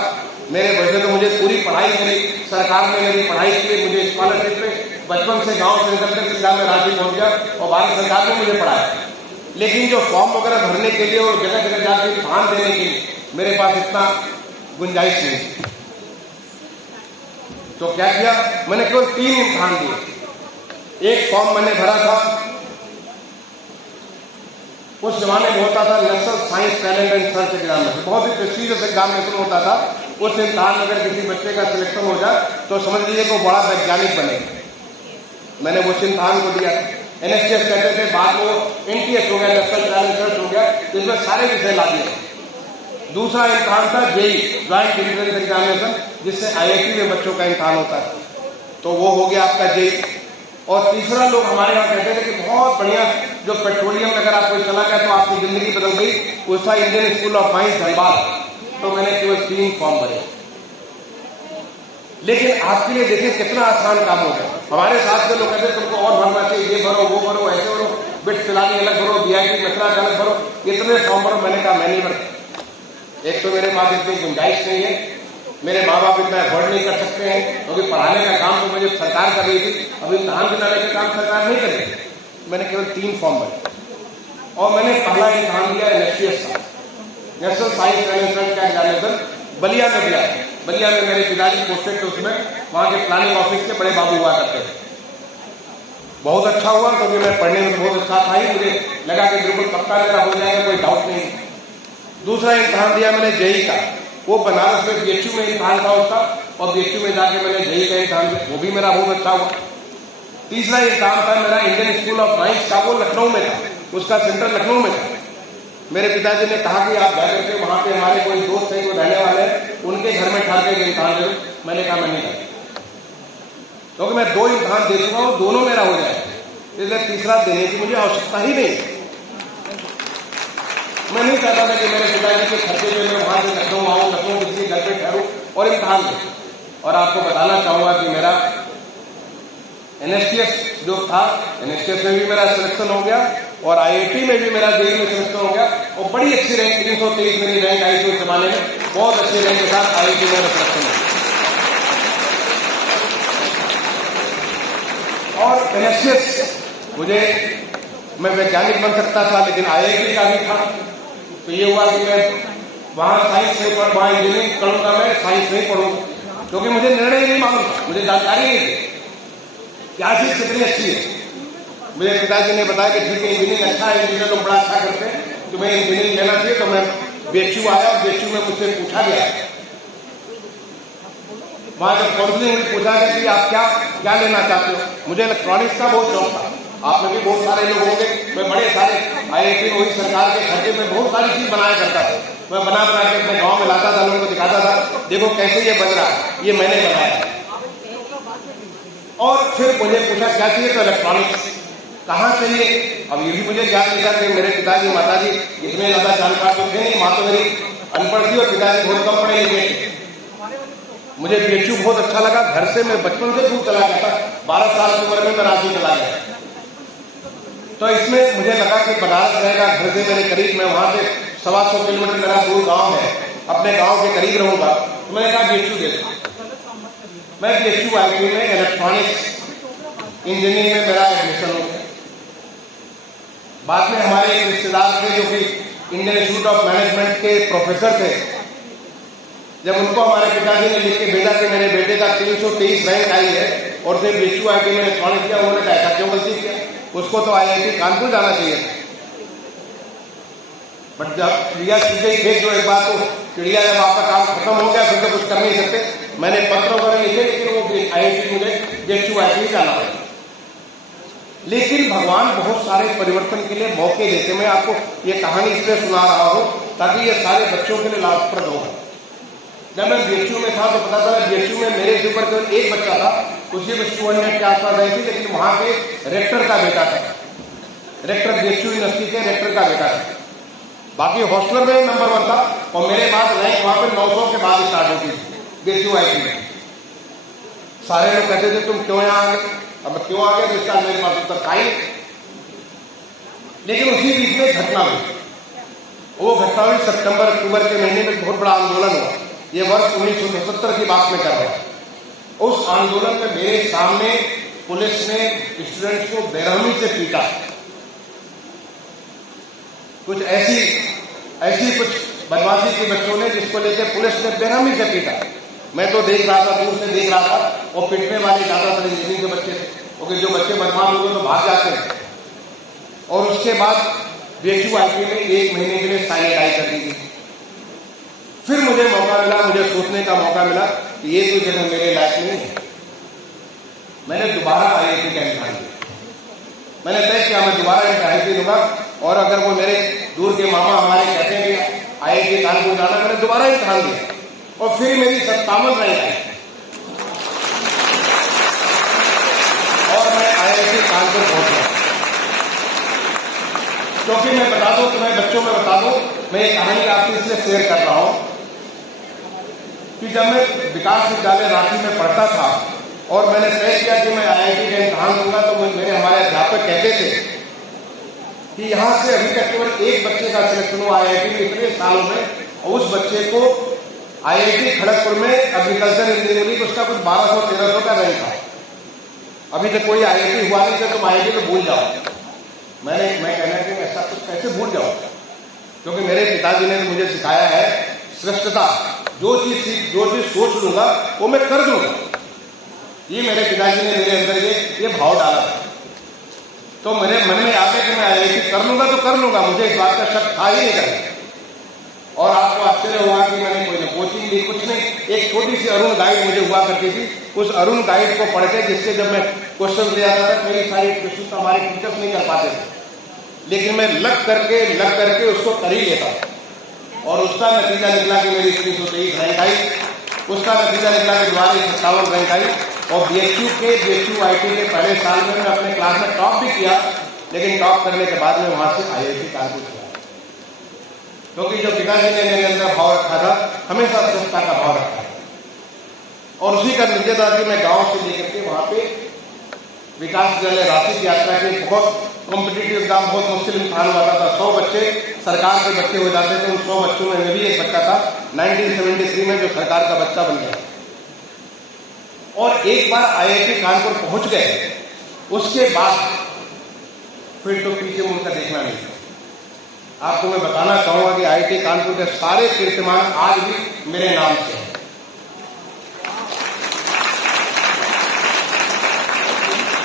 मेरे वजह तो मुझे पूरी पढ़ाई, मेरी सरकार ने मेरी पढ़ाई की, मुझे स्कॉलरशिप में बचपन से गांव से निकलकर सीधा में रांची पहुंच गया, और भारत सरकार ने मुझे पढ़ाया। लेकिन जो फॉर्म वगैरह भरने के लिए और जगह जगह जाकर इम्तिहान देने के लिए मेरे पास इतना गुंजाइश नहीं। तो क्या किया, मैंने केवल 3 इम्तिहान दिए। एक फॉर्म मैंने भरा था, उस जमाने में होता था national science talent and search examination, बहुत ही प्रेस्टीजियस एग्जामिनेशन होता था। उस इम्तिहान में अगर किसी बच्चे का सिलेक्शन हो जाए तो समझ लीजिए को बड़ा वैज्ञानिक बनेगा। मैंने उस इम्तिहान को दिया। NSTS कहते थे, बाद में वो NTS हो गया, नेशनल टैलेंट सर्च हो गया, जिसमें सारे विषय ला दिए। दूसरा इम्तिहान था JEE, ज्वाइंट एंट्रेंस एग्जामिनेशन, जिससे IIT में बच्चों का इम्तिहान होता है, तो वो हो गया आपका JEE। और तीसरा, लोग हमारे यहाँ कहते थे कि बहुत बढ़िया, जो पेट्रोलियम में अगर आप कोई चला गया तो आपकी जिंदगी बदल गई, उसका Indian school of mines Dhanbad. तो मैंने केवल 3 फॉर्म भरे। लेकिन आपके लिए देखिए कितना आसान काम हो गया। हमारे साथ के लोग कहते तुमको और भरना चाहिए, ये भरो, वो भरो, ऐसे भरो, बिट पिलानी अलग भरो, BIT मसला अलग भरो, इतने फॉर्म भरो। मैंने कहा मैं नहीं भरता। एक तो मेरे पास इतनी गुंजाइश नहीं है, मेरे माँ बाप इतना एफर्ट नहीं कर सकते हैं, क्योंकि पढ़ाने का काम तो मुझे सरकार कर रही थी, अब इम्तिहान दिलाने का काम सरकार नहीं कर रही। मैंने केवल 3 फॉर्म भरे, और मैंने पहला इम्तिहान दिया NSTS का, नेशनल साइंस टैलेंट का एग्जामिनेशन, बलिया में दिया। बलिया में मेरे पिताजी पोस्टेड थे, उसमें वहां के प्लानिंग ऑफिस के बड़े बाबू हुआ करते थे। बहुत अच्छा हुआ, क्योंकि मैं पढ़ने में बहुत अच्छा था ही, मुझे लगा कि बिल्कुल पक्का मेरा हो जाएगा, कोई डाउट नहीं। दूसरा इम्तिहान दिया मैंने JEE का, वो बनारस में BHU में इम्तिहान था उसका, और BHU में जाके मैंने JEE का इम्तिहान दिया, वो भी मेरा बहुत अच्छा हुआ। तीसरा इम्तिहान था मेरा इंडियन स्कूल ऑफ माइंस का, वो लखनऊ में था, उसका सेंटर लखनऊ में था। मेरे पिताजी ने कहा कि आप जाकर के वहां पे हमारे कोई दोस्त हैं, वो रहने वाले हैं, उनके घर में ठहर के इम्तिहान दे दो। मैंने कहा मैं नहीं करता, क्योंकि मैं 2 इम्तिहान दे चुका हूं, दोनों मेरा हो जाए, इसलिए तीसरा देने की मुझे आवश्यकता ही नहीं। मैं नहीं चाहता था कि मेरे पिताजी के खर्चे पे मैं वहां से लखनऊ आऊँ, लखनऊ किसी घर पे ठहरूँ और इम्तहान दूँ। और आपको बताना चाहूंगा कि मेरा NSTS जो था, NSTS में भी मेरा सिलेक्शन हो गया और IIT में भी मेरा जेईई में सिलेक्शन हो गया और बड़ी अच्छी रैंक 323 मेरी रैंक आई थी उस जमाने में, बहुत अच्छी रैंक के साथ IIT में सिलेक्शन हो गया। और NSTS मुझे, मैं वैज्ञानिक बन सकता था लेकिन IIT का भी था, तो ये हुआ कि मैं वहां साइंस नहीं पढ़, वहां इंजीनियरिंग पढ़ूंगा, मैं साइंस नहीं पढ़ूंगा क्योंकि मुझे निर्णय नहीं मालूम था, मुझे जानकारी नहीं थी क्या चीज कितनी अच्छी है। मेरे पिताजी ने बताया कि ठीक है इंजीनियरिंग अच्छा है, इंजीनियर लोग बड़ा अच्छा करते हैं, तुम्हें इंजीनियरिंग लेना चाहिए। तो मैं BHU आया और BHU में मुझसे पूछा गया, वहां जब काउंसलिंग में पूछा गया कि आप क्या लेना चाहते हो। मुझे इलेक्ट्रॉनिक्स का बहुत शौक था, आप में भी बहुत सारे लोग होंगे। मैं बड़े सारे IIT वही सरकार के खर्चे में बहुत सारी चीज बनाया करता था, मैं बना के अपने गाँव में लाता था, लोगों को दिखाता था, देखो कैसे ये बन रहा है, ये मैंने बनाया। और फिर मुझे पूछा क्या चाहिए, तो इलेक्ट्रॉनिक्स कहाँ चाहिए। अब ये भी मुझे ज्ञान नहीं था कि मेरे पिताजी माताजी इतने ज्यादा जानकार तो थे नहीं, माँ तो मेरी अनपढ़ थी और पिताजी बहुत कम पढ़े लिखे थे। मुझे BHU बहुत अच्छा लगा, घर से मैं बचपन से दूर चला गया था, 12 साल की उम्र में मैं रांची चला गया। तो इसमें मुझे लगा कि बनारस रहेगा घर से मेरे करीब, मैं वहां से 125 किलोमीटर मेरा दूर गाँव है, अपने गाँव के करीब रहूंगा। तो मैंने कहा BHU दे दो। मैं BHU IIT में इलेक्ट्रॉनिक्स इंजीनियरिंग में मेरा एडमिशन हो गया। बाद में हमारे एक रिश्तेदार थे जो कि इंडियन इंस्टीट्यूट ऑफ मैनेजमेंट के प्रोफेसर थे, जब उनको हमारे पिताजी ने लिख के भेजा कि मेरे बेटे का 323 रैंक आई है और फिर BHU IIT में इलेक्ट्रॉनिक्स किया, उन्होंने कहा ऐसा क्यों गलती किया, उसको तो IIT कानपुर जाना चाहिए। बट जब चिड़िया सीधे खेत, जो एक बात तो चिड़िया जब आपका काम खत्म हो गया फिर तो कुछ कर नहीं सकते। मैंने पत्र वगैरह लिखे लेकिन वो IIT मुझे BHU IIT जाना पड़ा। लेकिन भगवान बहुत सारे परिवर्तन के लिए मौके देते। मैं आपको ये कहानी इसलिए सुना रहा हूं ताकि ये सारे बच्चों के लिए लाभप्रद हो। जब मैं BHU में था तो पता चला BHU में मेरे से ऊपर केवल एक बच्चा था, उसी में 200 के आसपास आई थी, लेकिन वहां के रेक्टर का बेटा था, रेक्टर BHU यूनिवर्सिटी के रेक्टर का बेटा था। बाकी हॉस्टलर में नंबर 1 था और मेरे बाद रैंक वहां पर 900 के बाद स्टार्ट होती थी BHU IIT में। सारे लोग कहते थे तुम क्यों यहाँ आ गए, अब क्यों आ गए, तो इसका मेरे पास उत्तर था ही। लेकिन उसी बीच में घटना हुई, वो घटना हुई सितंबर अक्टूबर के महीने में, बहुत बड़ा आंदोलन हुआ। ये वर्ष 1969 की बात में कर रहा हूं। उस आंदोलन में मेरे सामने पुलिस ने स्टूडेंट्स को बेरहमी से पीटा, कुछ ऐसी कुछ बदमाशी के बच्चों ने जिसको लेकर पुलिस ने बेरहमी से पीटा। मैं तो देख रहा था, दूर से देख रहा था, और पिटने वाले ज्यादातर इंजीनियरिंग के बच्चे थे, क्योंकि जो बच्चे बदमाश हुए तो भाग जाते हैं। और उसके बाद BHU IIT में 1 महीने के लिए साइलेंट आई कर दी थी। फिर मुझे मौका मिला, मुझे सोचने का मौका मिला कि ये तो जगह मेरे लायक नहीं है। मैंने दोबारा IIT का इम्तिहान दिया। मैंने तय किया मैं दोबारा IIT दूंगा, और अगर वो मेरे दूर के मामा हमारे कहते हैं कि IIT कानपुर जाना, मैंने दोबारा इम्तिहान दिया और फिर मेरी 57 रैंक आई और मैं IIT कानपुर पहुंच गया। क्योंकि मैं बता दूं, तुम्हें बच्चों में बता दूं, मैं एक कहानी आपसे इसलिए शेयर कर रहा हूं कि जब मैं विकास विद्यालय रांची में पढ़ता था और मैंने तय किया कि मैं IIT का इम्तिहान दूंगा, तो मेरे हमारे अध्यापक कहते थे कि यहां से अभी तक केवल एक बच्चे का सिलेक्शन हुआ IIT में इतने सालों में, और उस बच्चे को IIT खड़गपुर में एग्रीकल्चर इंजीनियरिंग, उसका कुछ 1200-1300 का रैंक था। अभी तक कोई IIT हुआ नहीं, तो तुम IIT को भूल जाओ। मैं कहना कि ऐसा कुछ कैसे भूल जाओ, क्योंकि मेरे पिताजी ने मुझे सिखाया है श्रेष्ठता। जो चीज सोच लूंगा वो मैं कर दूंगा। ये मेरे पिताजी ने मेरे अंदर ये भाव डाला था। तो मेरे मन में आता है कि मैं IIT कर लूंगा तो कर लूंगा, मुझे इस बात का शक था ही नहीं करना। और आपको आश्चर्य हुआ कि मैंने कोई कोचिंग ली, कुछ नहीं। एक छोटी सी अरुण गाइड मुझे हुआ करती थी, उस अरुण गाइड को पढ़ के, जिससे जब मैं क्वेश्चन ले आता था, मेरी सारी क्वेश्चन तो हमारे टीचर्स नहीं कर पाते थे, लेकिन मैं लग करके उसको कर ही लेता। और उसका नतीजा निकला कि मेरी 323 रैंक आई, उसका नतीजा निकला कि दोबारा 57 रैंक आई। और BHU IIT के पहले साल में मैं अपने क्लास में टॉप भी किया, लेकिन टॉप करने के बाद में वहां से IIT कानपुर किया। क्योंकि जो पिताजी ने मेरे अंदर भाव रखा था, हमेशा स्वच्छता का भाव रखा है, और उसी का नतीजा कि मैं गांव से लेकर के वहां पे विकास विद्यालय राशि की यात्रा के बहुत कॉम्पिटिटिव एग्जाम, बहुत मुश्किल इम्तिहान हुआ था। 100 बच्चे सरकार के बच्चे हो जाते थे, उन 100 बच्चों में मैं भी एक बच्चा था 1973 में, जो सरकार का बच्चा बन गया। और एक बार IIT कानपुर पहुंच गए, उसके बाद फिर तो पीछे मुड़कर देखना नहीं। आपको मैं बताना चाहूंगा कि IIT कानपुर के सारे कीर्तिमान आज भी मेरे नाम से हैं।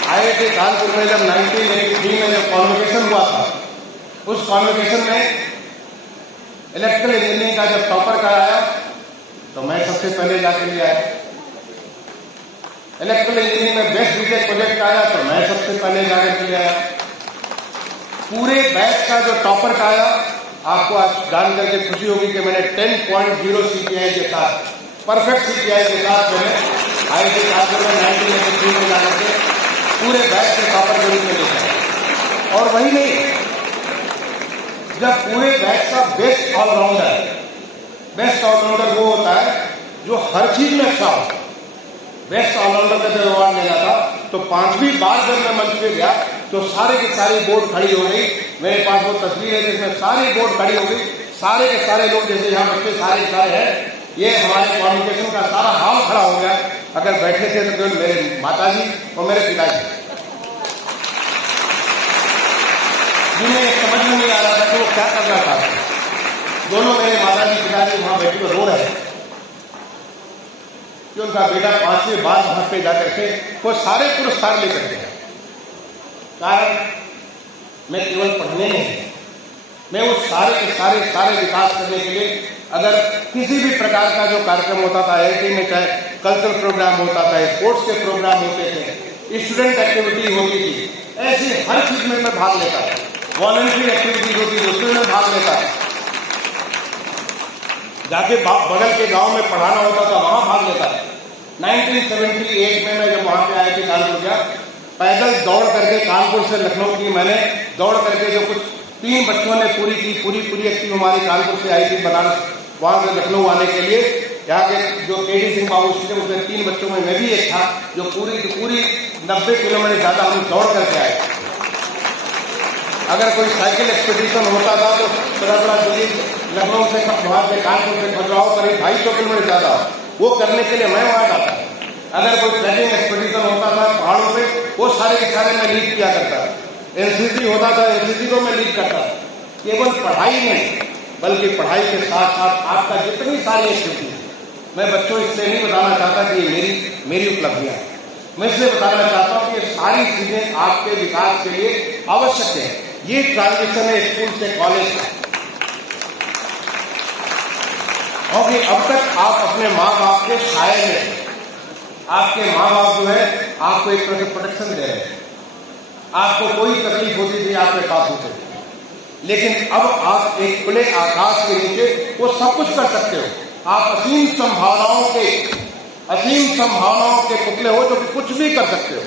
IIT कानपुर में जब 1983 में जब कॉन्वोकेशन हुआ था, उस कॉन्वोकेशन में इलेक्ट्रिकल इंजीनियरिंग का जब टॉपर का आया तो मैं सबसे पहले जाके ले आया। इलेक्ट्रिकल इंजीनियरिंग में बेस्ट बीटेक प्रोजेक्ट आया तो मैं सबसे पहले जाकर के ले आया। पूरे बैच का जो टॉपर का आया, आपको आज जान करके खुशी होगी कि मैंने 10.0 CPI के साथ, परफेक्ट CPI के साथ मैंने IIT कानपुर में 1983 में जाकर के पूरे बैच के टॉपर के रूप में लेकर आया। और वही नहीं, जब पूरे बैच का बेस्ट ऑलराउंडर वो होता है जो हर चीज में अच्छा हो। बेस्ट ऑलराउंडर का जब अवार्ड मिला था तो 5वीं बार जब मैं मंच पे गया तो सारे की सारी बोर्ड खड़ी हो गई। मेरे पास वो तस्वीर है जिसमें सारी बोर्ड खड़ी हो गई, सारे के सारे लोग, जैसे यहाँ बच्चे सारे के सारे हैं, ये हमारे कॉम्युनिकेशन का सारा हाल खड़ा हो गया। अगर बैठे थे तो मेरे माताजी और मेरे पिताजी, जिन्हें समझ में नहीं आ रहा था कि वो क्या करना चाहते, दोनों मेरे माताजी पिताजी वहां बैठे हुए रो रहे हैं कि उनका बेटा 5वीं बार वहां पे जाकर के वो सारे पुरस्कार लेकर गया। कारण मैं केवल पढ़ने नहीं, मैं उस सारे के सारे विकास करने के लिए, अगर किसी भी प्रकार का जो कार्यक्रम होता था IIT में, चाहे कल्चरल प्रोग्राम होता था, स्पोर्ट्स के प्रोग्राम होते थे, स्टूडेंट एक्टिविटी होती थी, ऐसी हर चीज में मैं भाग लेता था। वॉलंटरी एक्टिविटी होती थी, उसमें मैं भाग लेता था। जाके बगल के गांव में पढ़ाना होता था, वहां भाग लेता था। 1978 में मैं जब वहां पे IIT कानपुर गया, पैदल दौड़ करके कानपुर से लखनऊ की मैंने दौड़ करके, जो कुछ 3 बच्चों ने पूरी एक्टिव हमारी कानपुर से IIT बनारस, वहां से लखनऊ आने के लिए, यहाँ के जो KD सिंह बाबू थे, उसमें 3 बच्चों में मैं भी एक था, जो पूरी 90 किलोमीटर ज्यादा हम लोग दौड़ करके आए। अगर कोई साइकिल एक्सपीडिशन होता था तो थोड़ा दूरी लखनऊ से वहां से कानपुर से खजुराहो करीब 250 किलोमीटर ज्यादा, वो करने के लिए मैं वहां जाता। अगर कोई ट्रैकिंग एक्सपीडिशन होता था पहाड़ों पे, वो सारे के सारे मैं लीड किया करता। NCC होता था, NCC को मैं लीड करता। केवल पढ़ाई नहीं, बल्कि पढ़ाई के साथ साथ आपका जितनी सारी एक्टिविटी, मैं बच्चों इसलिए नहीं बताना चाहता कि ये मेरी उपलब्धियां हैं, मैं इसलिए बताना चाहता हूं कि ये सारी चीजें आपके विकास के लिए आवश्यक है। ये ट्रांजिशन है स्कूल से कॉलेज का, और अब तक आप अपने माँ बाप के साये में, आपके माँ बाप जो है आपको एक तरह से प्रोटेक्शन दे रहे हैं, आपको कोई तकलीफ होती थी आपके पास होते थे, लेकिन अब आप एक खुले आकाश के नीचे वो सब कुछ कर सकते हो। आप असीम संभावनाओं के पुतले हो, जो कि कुछ भी कर सकते हो।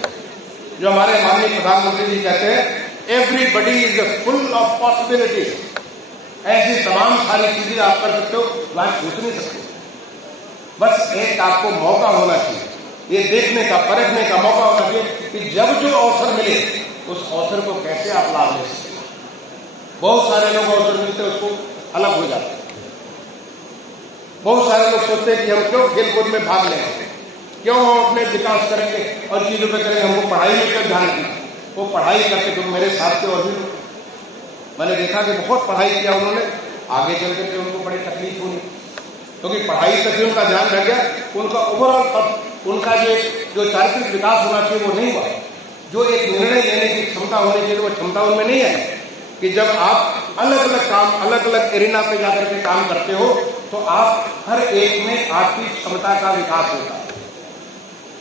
जो हमारे माननीय प्रधानमंत्री जी कहते हैं, everybody is full of possibilities. ऐसी तमाम सारी चीजें आप कर सकते हो, वहां सोच नहीं सकते। बस एक आपको मौका होना चाहिए, ये देखने का, परखने का मौका होना चाहिए कि जब जो अवसर मिले उस अवसर को कैसे आप लाभ ले सकते। बहुत सारे लोग अवसर मिलते हैं उसको अलग हो जाते हैं। बहुत सारे लोग सोचते हैं कि हम क्यों खेल कूद में भाग लेंगे, क्यों हम अपने विकास करेंगे और चीजों पे करेंगे, हमको पढ़ाई में क्यों ध्यान दें। वो पढ़ाई करके तो मेरे साथ के और भी मैंने देखा कि बहुत पढ़ाई किया उन्होंने, आगे चल करके उनको बड़ी तकलीफ हुई, क्योंकि पढ़ाई तक उनका ध्यान रह गया, उनका ओवरऑल उनका जो चारित्रिक विकास होना चाहिए वो नहीं हुआ। जो एक निर्णय लेने की क्षमता होनी चाहिए वो क्षमता उनमें नहीं है, कि जब आप अलग अलग काम, अलग अलग एरिना पे जाकर के काम करते हो तो आप हर एक में आपकी क्षमता का विकास होता है।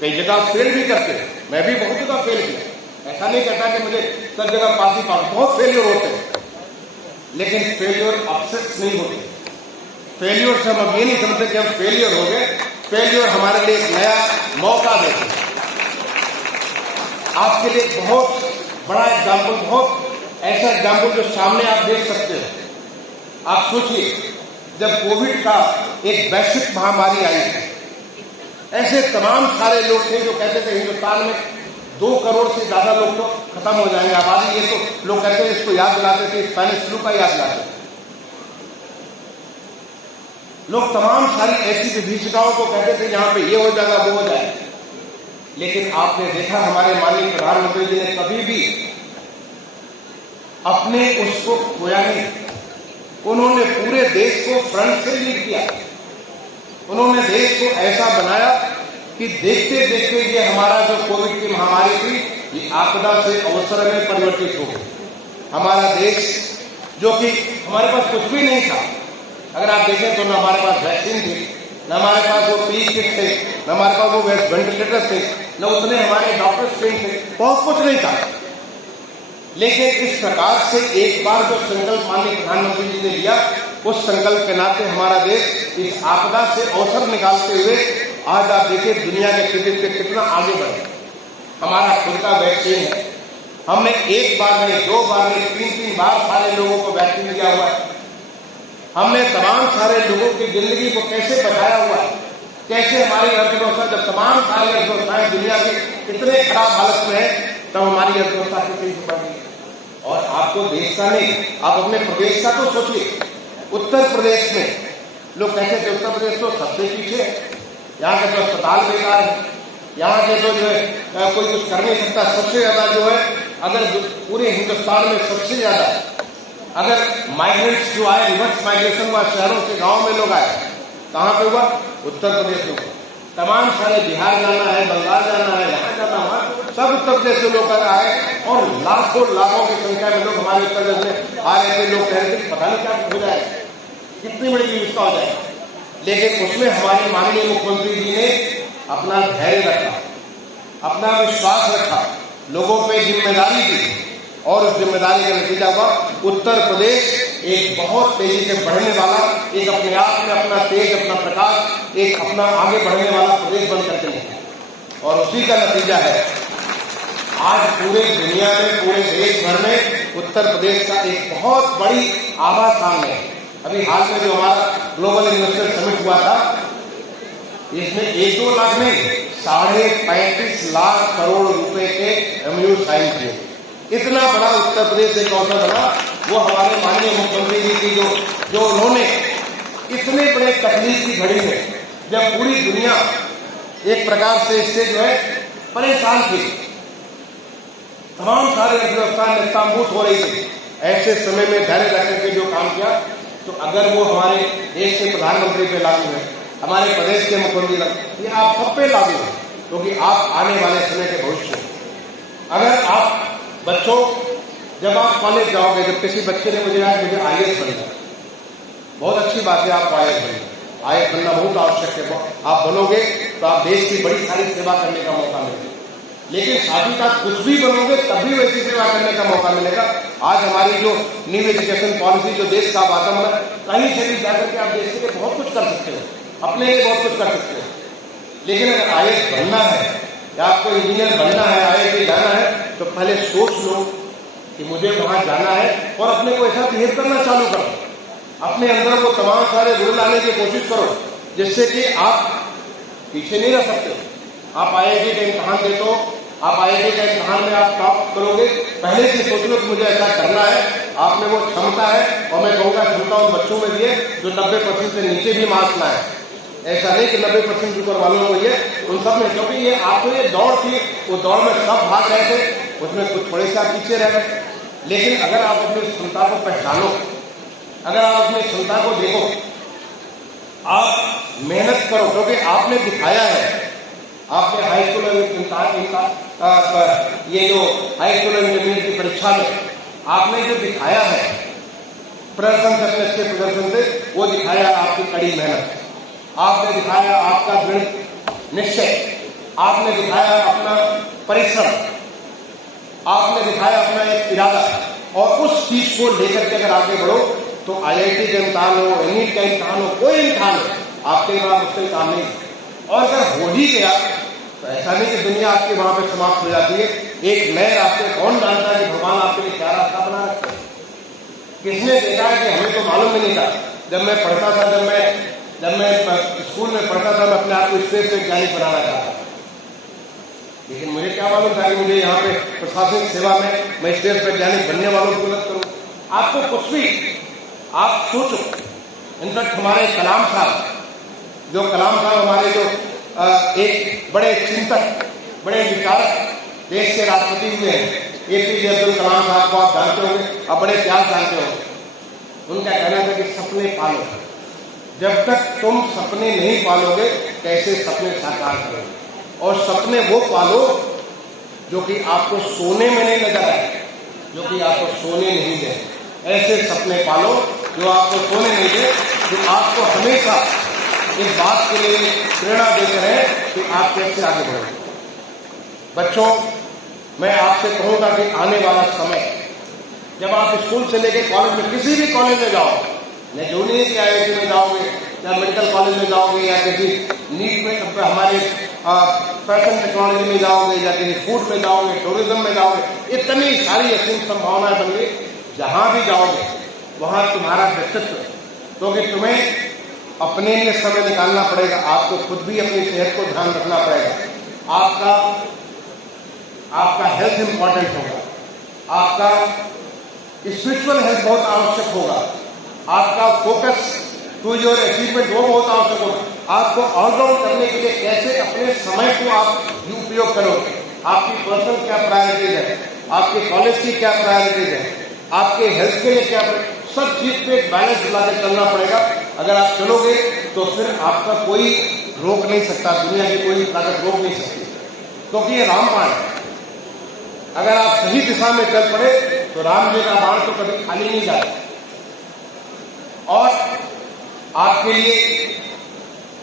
कई जगह फेल भी करते हैं, मैं भी बहुत जगह फेल किया, ऐसा नहीं कहता कि मुझे सब जगह पास ही पास, बहुत फेलियर होते हैं, लेकिन फेलियर अपसेट्स नहीं होते। फेलियर से हम ये नहीं समझते कि हम फेलियर हो गए, फेलियर हमारे लिए एक नया मौका देते हैं। आपके लिए बहुत बड़ा एग्जाम्पल, बहुत ऐसा एग्जाम्पल जो सामने आप देख सकते हो। आप सोचिए, जब कोविड का एक वैश्विक महामारी आई है, ऐसे तमाम सारे लोग थे जो कहते थे हिंदुस्तान में 2 करोड़ से ज्यादा लोग तो खत्म हो जाएंगे आबादी। ये तो लोग कहते हैं, इसको याद दिलाते थे, स्पेनिश फ्लू का याद दिलाते थे। लोग तमाम सारी ऐसी विभीषिकाओं को कहते थे जहां पे ये हो जाएगा वो हो जाएगा। लेकिन आपने देखा हमारे माननीय प्रधानमंत्री जी ने कभी भी अपने उसको खोया नहीं। उन्होंने पूरे देश को फ्रंट से लीड किया। उन्होंने देश को ऐसा बनाया कि देखते देखते ये हमारा जो कोविड की महामारी थी, ये आपदा से अवसर में परिवर्तित हो गई। हमारा देश जो कि हमारे पास कुछ भी नहीं था, अगर आप देखें तो न हमारे पास वैक्सीन थी, न हमारे पास वो पी किट थे, न हमारे पास वो वेंटिलेटर थे, न उतने हमारे डॉक्टर्स ट्रेन थे, बहुत कुछ नहीं था। लेकिन इस प्रकार से एक बार जो संकल्प माननीय प्रधानमंत्री जी ने लिया, उस संकल्प के नाते हमारा देश इस आपदा से अवसर निकालते हुए आज आप देखिए दुनिया के क्षेत्र पे कितना आगे बढ़े। हमारा खुद का वैक्सीन है, हमने 1 बार नहीं, 2 बार नहीं, 3 बार सारे लोगों को वैक्सीन दिया हुआ है। हमने तमाम सारे लोगों की जिंदगी को कैसे बचाया हुआ है, कैसे हमारी अर्थव्यवस्था, जब तमाम सारी अर्थव्यवस्थाएं दुनिया की इतने खराब हालत में है, तब हमारी अर्थव्यवस्था कितनी बढ़ गई। और आपको देश का नहीं, आप अपने प्रदेश का तो सोचिए। उत्तर प्रदेश में लोग कहते थे उत्तर प्रदेश तो सबसे पीछे है, यहाँ के तो अस्पताल बेकार है, यहाँ के तो जो है कोई कुछ कर नहीं सकता। सबसे ज्यादा जो है, अगर पूरे हिंदुस्तान में सबसे ज्यादा अगर माइग्रेंट्स जो आए, रिवर्स माइग्रेशन हुआ, शहरों से गांव में लोग आए, कहां पे हुआ? उत्तर प्रदेश में। तमाम सारे बिहार जाना है, बंगाल जाना है, यहाँ जाना है, सब उत्तर प्रदेश से लोग आए और लाखों की संख्या में लोग हमारे उत्तर प्रदेश में आ रहे थे। लोग कह रहे थे पता नहीं क्या हो जाए, कितनी बड़ी विविधता हो जाए। लेकिन उसमें हमारे माननीय मुख्यमंत्री जी ने अपना धैर्य रखा, अपना विश्वास रखा, लोगों पे जिम्मेदारी दी और उस जिम्मेदारी का नतीजा हुआ उत्तर प्रदेश एक बहुत तेजी से बढ़ने वाला, एक अपने आप में अपना तेज, अपना प्रकाश, एक अपना आगे बढ़ने वाला प्रदेश बन करके निकला। और उसी का नतीजा है आज पूरे दुनिया में, पूरे देश भर में उत्तर प्रदेश का एक बहुत बड़ी आभा सामने है। अभी हाल में जो हमारा ग्लोबल इन्वेस्टर समिट हुआ था, इसमें 1-2 लाख नहीं, 35.5 लाख करोड़ रुपए के MOU साइन किए। इतना बड़ा उत्तर प्रदेश एक अवसर बना, वो हमारे माननीय मुख्यमंत्री जी की जो उन्होंने इतने बड़े तकलीफ की घड़ी में, जब पूरी दुनिया एक प्रकार से इससे जो है परेशान थी, तमाम सारी अर्थव्यवस्था निस्तांभूत हो रही थी, ऐसे समय में धैर्य रख करके जो काम किया, तो अगर वो हमारे देश के प्रधानमंत्री पे लागू है, हमारे प्रदेश के मुख्यमंत्री, ये आप सब पे लागू है, क्योंकि आप आने वाले समय के भविष्य। अगर आप बच्चों, जब आप कॉलेज जाओगे, जब किसी बच्चे ने मुझे IAS बनना, बहुत अच्छी बात है, आप IAS बनना बहुत आवश्यक है। आप बनोगे तो आप देश की बड़ी सारी सेवा करने का मौका मिलेगा। लेकिन साथ ही साथ कुछ भी बनोगे तभी वैसी सेवा करने का मौका मिलेगा। आज हमारी जो न्यू एजुकेशन पॉलिसी, जो देश का वातावरण, कहीं से भी जाकर के आप देश के लिए बहुत कुछ कर सकते हो, अपने लिए बहुत कुछ कर सकते हो। लेकिन अगर IAS बनना है या आपको इंजीनियर बनना है, IIT जाना है, तो पहले सोच लो कि मुझे वहां जाना है और अपने को ऐसा बिहेव करना चालू करो। अपने अंदर वो तमाम सारे गुण लाने की कोशिश करो जिससे कि आप पीछे नहीं रह सकते। आप IIT का इम्तहान देते हो, आप IIT का इम्तहान में आप टॉप करोगे, पहले से सोच लो कि मुझे ऐसा करना है। आप में वो क्षमता है, और मैं कहूँगा क्षमता उन बच्चों में भी है जो 90% से नीचे भी मार्क्स लाए। ऐसा नहीं कि 90% ऊपर वालों को ये, उन सब में, क्योंकि ये आपको ये दौड़ थी, वो दौड़ में सब भाग रहे थे, उसमें कुछ थोड़े से आप पीछे रह गए। लेकिन अगर आप अपनी क्षमता को पहचानो, अगर आप अपनी क्षमता को देखो, आप मेहनत करो, क्योंकि आपने दिखाया है, आपने हाई स्कूल ये जो हाई स्कूल इंटरमीडिएट की परीक्षा में आपने जो दिखाया है प्रदर्शन से, अच्छे प्रदर्शन से, वो दिखाया आपकी कड़ी मेहनत, आपने दिखाया आपका दृढ़ निश्चय, आपने दिखाया अपना परिश्रम, आपने दिखाया अपना एक इरादा। और उस चीज को लेकर के अगर आगे बढ़ो तो IIT का इम्तहान हो, NEET का इम्तहान हो, कोई इम्तहान हो, आपके बाद उससे काम नहीं। और अगर हो ही गया तो ऐसा नहीं कि दुनिया आपके वहां पे समाप्त हो जाती है। एक नए रास्ते, कौन जानता है कि भगवान आपके लिए क्या रास्ता बना रखते हैं। किसने देखा है कि हमें तो मालूम ही नहीं था। जब मैं पढ़ता था, जब मैं स्कूल में पढ़ता था, मैं अपने आप को स्टेज वैज्ञानिक बनाना चाहता, लेकिन मुझे क्या मालूम था कि मुझे यहाँ पे प्रशासनिक सेवा में मैं स्टेज वैज्ञानिक बनने वालों की मदद करूँ। आपको कुछ भी आप सोचो। इनफैक्ट हमारे कलाम साहब, हमारे जो एक बड़े चिंतक, बड़े विचारक, देश के राष्ट्रपति हुए हैं, APJ अब्दुल कलाम साहब को आप जानते होंगे, आप बड़े प्यार जानते होंगे। उनका कहना था कि सपने पालो, जब तक तुम सपने नहीं पालोगे कैसे सपने साकार करोगे। और सपने वो पालो जो कि आपको सोने में नहीं नजर आए, जो कि आपको सोने नहीं दे। ऐसे सपने पालो जो आपको सोने नहीं दे, जो आपको हमेशा इस बात के लिए प्रेरणा देते रहे कि आप कैसे आगे बढ़ोगे। बच्चों, मैं आपसे कहूंगा कि आने वाला समय, जब आप स्कूल से लेकर कॉलेज में, किसी भी कॉलेज में जाओ, या जूनियर के IIT में जाओगे, या मेडिकल कॉलेज में जाओगे, या किसी नीट में, हमारे फैशन टेक्नोलॉजी में जाओगे, या किसी फूड में जाओगे, टूरिज्म में जाओगे, इतनी सारी असीम संभावनाएं बन गई। जहां भी जाओगे वहां तुम्हारा व्यक्तित्व, क्योंकि तुम्हें अपने लिए समय निकालना पड़ेगा। आपको खुद भी अपनी सेहत को ध्यान रखना पड़ेगा। आपका हेल्थ इंपॉर्टेंट होगा, आपका स्पिरिचुअल हेल्थ बहुत आवश्यक होगा, आपका फोकस टू योर अचीवमेंट वो बहुत आवश्यक होगा। आपको ऑलराउंड करने के लिए कैसे अपने समय को आप उपयोग करोगे, आपकी पर्सनल क्या प्रायोरिटीज है, आपके कॉलेज की क्या प्रायोरिटीज है, आपके हेल्थ के लिए क्या, सब चीज पे बैलेंस बनाकर चलना पड़ेगा। अगर आप चलोगे तो फिर आपका कोई रोक नहीं सकता, दुनिया की कोई ताकत रोक नहीं सकती, क्योंकि ये रामबाण है। अगर आप सही दिशा में चल पड़े तो राम जी का बाण तो कभी खाली नहीं जाता। और आपके लिए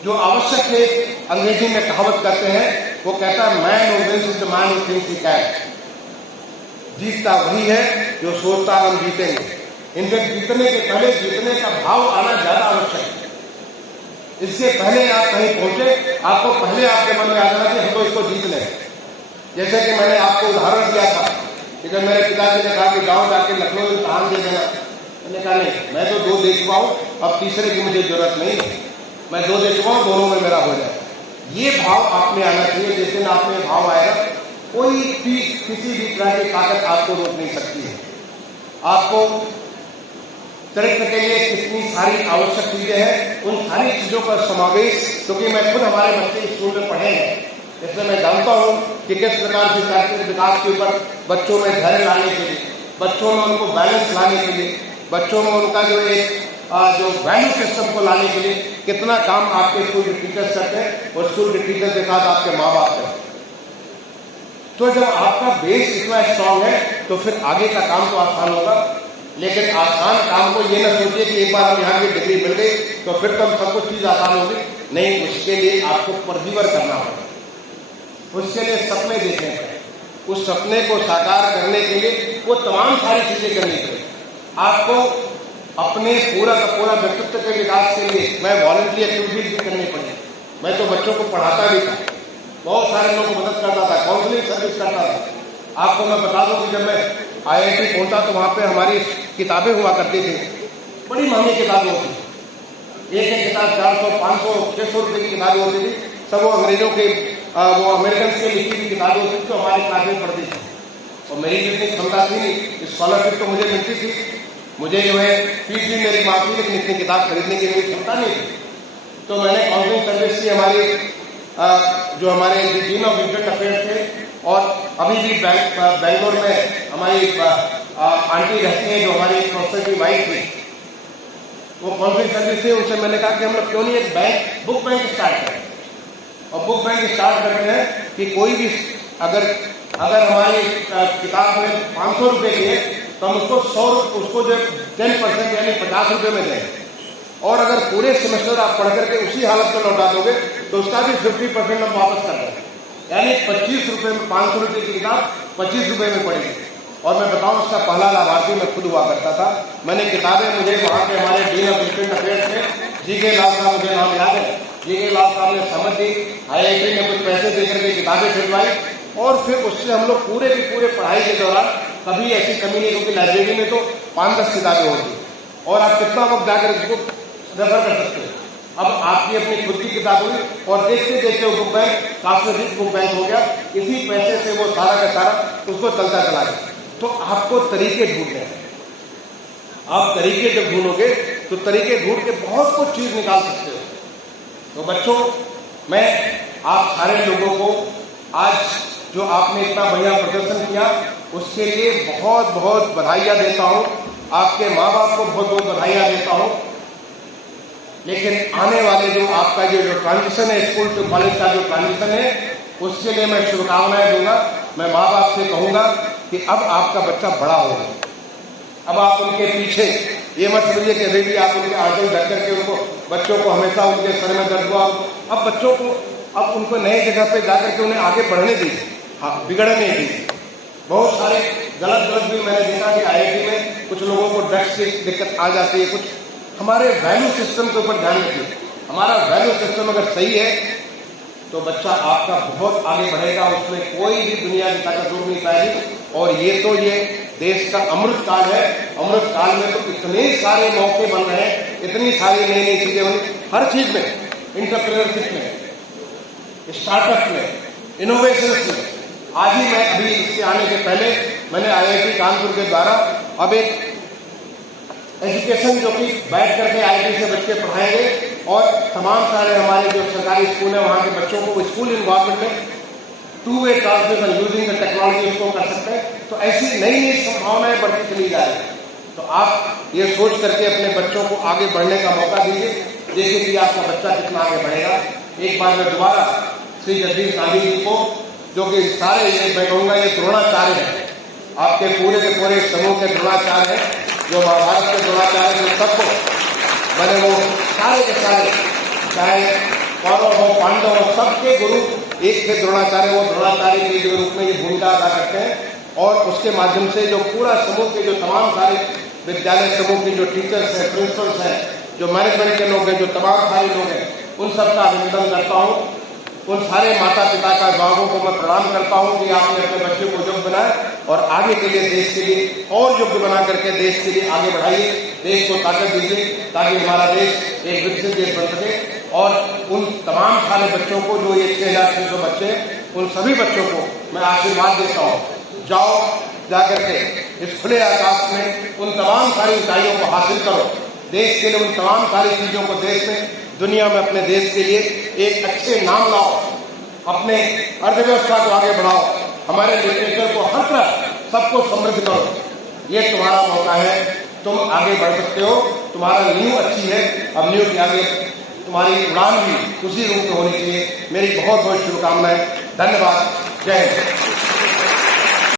जो आवश्यक है, अंग्रेजी में कहावत करते हैं, वो कहता है man who wins is the man who thinks he can. जीतता वही है जो सोचता हम जीतेंगे। इनफैक्ट जीतने के पहले जीतने का भाव आना ज्यादा आवश्यक है। इससे पहले आप कहीं पहुंचे, आपको पहले आपके मन में आ जाना कि हमको इसको जीत लें। जैसे कि मैंने आपको उदाहरण दिया था कि जब मेरे पिताजी ने कहा कि गांव जाके लखनऊ इम्तहान दे देना, मैंने कहा नहीं, मैं तो 2 दे चुका हूं, अब तीसरे की मुझे जरूरत नहीं है, मैं 2 दे चुका हूं, दोनों में मेरा हो जाए। ये भाव आप में आना चाहिए। जिस दिन आप में भाव आएगा, कोई किसी भी तरह की ताकत आपको रोक नहीं सकती है। आपको चरित्र के लिए कितनी सारी आवश्यक चीजें हैं, उन सारी चीजों का समावेश, क्योंकि मैं खुद हमारे बच्चे स्कूल में पढ़े हैं, इसलिए मैं जानता हूं कि किस प्रकार से चारित्रिक विकास के ऊपर बच्चों में धैर्य लाने के लिए, बच्चों में उनको बैलेंस लाने के लिए, बच्चों में उनका जो वैल्यू सिस्टम को लाने के लिए कितना काम आपके स्कूल के टीचर्स करते हैं और स्कूल के टीचर्स के साथ आपके माँ बाप करते हैं। तो जब आपका बेस इतना स्ट्रांग है तो फिर आगे का काम तो आसान होगा। लेकिन आसान काम को ये ना सोचिए कि एक बार हम यहाँ की डिग्री मिल गई तो फिर तो सब कुछ चीज आसान होगी। नहीं, उसके लिए आपको परजीवर करना होगा, उसके लिए सपने देखने पड़े, उस सपने को साकार करने के लिए वो तमाम सारी चीजें करनी पड़ेगी। आपको अपने पूरा का पूरा व्यक्तित्व के विकास के लिए मैं वॉलंटरी एक्टिविटीज भी करनी पड़ी। मैं तो बच्चों को पढ़ाता भी था, बहुत सारे लोगों को मदद करता था, काउंसलिंग सर्विस करता था। आपको मैं बता दूं कि जब मैं IIT पहुंचा तो वहां पे हमारी किताबें हुआ करती थी, बड़ी महंगी किताबें होती थी। एक किताब 400, 500, 600 रुपए की किताबें होती थी। सब वो अंग्रेजों के, वो अमेरिकन के लिखी हुई किताबें होती थी, तो हमारी किताबें पढ़ती थी। और मेरी जितनी क्षमता थी, स्कॉलरशिप तो मुझे मिलती थी, मुझे जो है फीस भी मेरी माफ थी, लेकिन इतनी किताब खरीदने की मेरी क्षमता नहीं थी। तो मैंने काउंसलिंग सर्विस की, जो हमारे डीन ऑफ स्टूडेंट अफेयर्स थे, और अभी भी बेंगलोर में हमारी आंटी रहती है जो हमारी प्रोफेसर की वाइफ थी, वो काउंसलिंग सर्विस से, उनसे मैंने कहा कि हम लोग क्यों नहीं एक बुक बैंक स्टार्ट करें। और बुक बैंक स्टार्ट करते हैं कि कोई भी अगर हमारी किताब में 500 रुपए की है तो हम उसको जो 10% यानी 50 रुपए में दें। और अगर पूरे सेमेस्टर आप पढ़ करके उसी हालत में लौटा दोगे तो उसका भी 50% हम वापस कर दें, यानी 25 रुपए में 500 रुपए की किताब 25 रुपए में पड़ेगी। और मैं बताऊं, उसका पहला लाभार्थी मैं खुद हुआ करता था। मैंने किताबें, मुझे वहां के हमारे डीन ऑफ स्टूडेंट अफेयर्स में जी.के. लाल साहब, मुझे नाम याद है, जी.के. लाल साहब ने समझ दी, IIT में कुछ पैसे देकर के किताबें खिलवाई, और फिर उससे हम लोग पूरे की पूरे पढ़ाई के दौरान कभी ऐसी कमी नहीं, क्योंकि लाइब्रेरी में तो 5-10 किताबें होती और आप कितना वक्त जाकर इसको रेफर कर सकते हैं। अब आपकी अपनी खुद की किताब हुई और देखते देखते वो बुक बैंक काफी रिच बुक बैंक हो गया। इसी पैसे से वो सारा का सारा उसको चलता चला गया। तो आपको तरीके ढूंढने हैं। आप तरीके जब ढूंढोगे तो तरीके ढूंढ के बहुत कुछ चीज निकाल सकते हो। तो बच्चों, मैं आप सारे लोगों को आज जो आपने इतना बढ़िया प्रदर्शन किया उसके लिए बहुत बहुत बधाइयां देता हूं। आपके माँ बाप को बहुत बहुत बधाइयां देता हूं। लेकिन आने वाले जो आपका जो ट्रांजिशन है, स्कूल टू कॉलेज का जो ट्रांजिशन है, उसके लिए मैं शुभकामनाएं दूंगा। मैं माँ बाप से कहूंगा कि अब आपका बच्चा बड़ा होगा। अब आप उनके पीछे ये मत समझिए कि अभी भी आप उनके आंचल ढक करके उनको बच्चों को हमेशा उनके सर में दर्द हुआ। अब बच्चों को अब उनको नए जगह पे जाकर के उन्हें आगे बढ़ने दीजिए, हाँ, बिगड़ने दीजिए। बहुत सारे गलत भी मैंने देखा कि IIT में कुछ लोगों को ड्रग्स की दिक्कत आ जाती है। कुछ हमारे वैल्यू सिस्टम के ऊपर ध्यान रखिए। हमारा वैल्यू सिस्टम अगर सही है तो बच्चा आपका बहुत आगे बढ़ेगा, उसमें कोई भी दुनिया की ताकत रोक नहीं पाएगी। और ये तो ये देश का अमृत काल है। अमृत काल में तो इतने सारे मौके बन रहे हैं, इतनी सारी नई नई चीजें बनी, हर चीज में, एंटरप्रेन्योरशिप में, स्टार्टअप में, इनोवेशन में। आज ही मैं अभी इससे आने से पहले मैंने IIT कानपुर के द्वारा अब एक एजुकेशन जो कि बैठ करके IIT से बच्चे पढ़ाएंगे और तमाम सारे हमारे जो सरकारी स्कूल है वहां के बच्चों को स्कूल इन्वायरमेंट में two-way transmission using the technology उसको कर सकते हैं। तो ऐसी नई नई संभावनाएं बढ़ती चली जा रही है। तो आप ये सोच करके अपने बच्चों को आगे बढ़ने का मौका दीजिए। देखिए कि आपका बच्चा कितना आगे बढ़ेगा। एक बार मैं दोबारा श्री जगदीश गांधी जी को, जो कि सारे मैं कहूँगा ये द्रोणाचार्य है, आपके पूरे के पूरे समूह के द्रोणाचार्य है, जो महाभारत के द्रोणाचार्य जो सबको मैंने वो सारे के सारे, चाहे कौरव हो पांडव हो, सबके गुरु एक थे द्रोणाचार्य। वो द्रोणाचार्य के रूप में ये भूमिका अदा करते हैं और उसके माध्यम से जो पूरा समूह के जो तमाम सारे विद्यालय समूह के जो टीचर्स हैं, प्रिंसिपल्स हैं, जो मैनेजमेंट के लोग हैं, जो तमाम सारे लोग हैं, उन सबका अभिनंदन करता हूँ। उन सारे माता पिता का अभिभावकों को मैं प्रणाम करता हूँ कि आपने अपने बच्चे को योग्य बनाया और आगे के लिए देश के लिए और योग्य बना करके देश के लिए आगे बढ़ाइए, देश को ताकत दीजिए ताकि हमारा देश एक विकसित देश बन सके। और उन तमाम सारे बच्चों को जो ये 6,600 बच्चे हैं, उन सभी बच्चों को मैं आशीर्वाद देता हूँ। जाओ जाकर के इस खुले आकाश में उन तमाम सारी ऊंचाइयों को हासिल करो। देश के लिए उन तमाम सारी चीजों को देश में, दुनिया में अपने देश के लिए एक अच्छे नाम लाओ। अपने अर्थव्यवस्था को आगे बढ़ाओ, हमारे लिटरेचर को हर तरह सबको समृद्ध करो। ये तुम्हारा मौका है, तुम आगे बढ़ सकते हो। तुम्हारा नींव अच्छी है, अब नींव के आगे तुम्हारी उड़ान भी उसी रूप में होनी चाहिए। मेरी बहुत बहुत शुभकामनाएं। धन्यवाद। जय हिंद।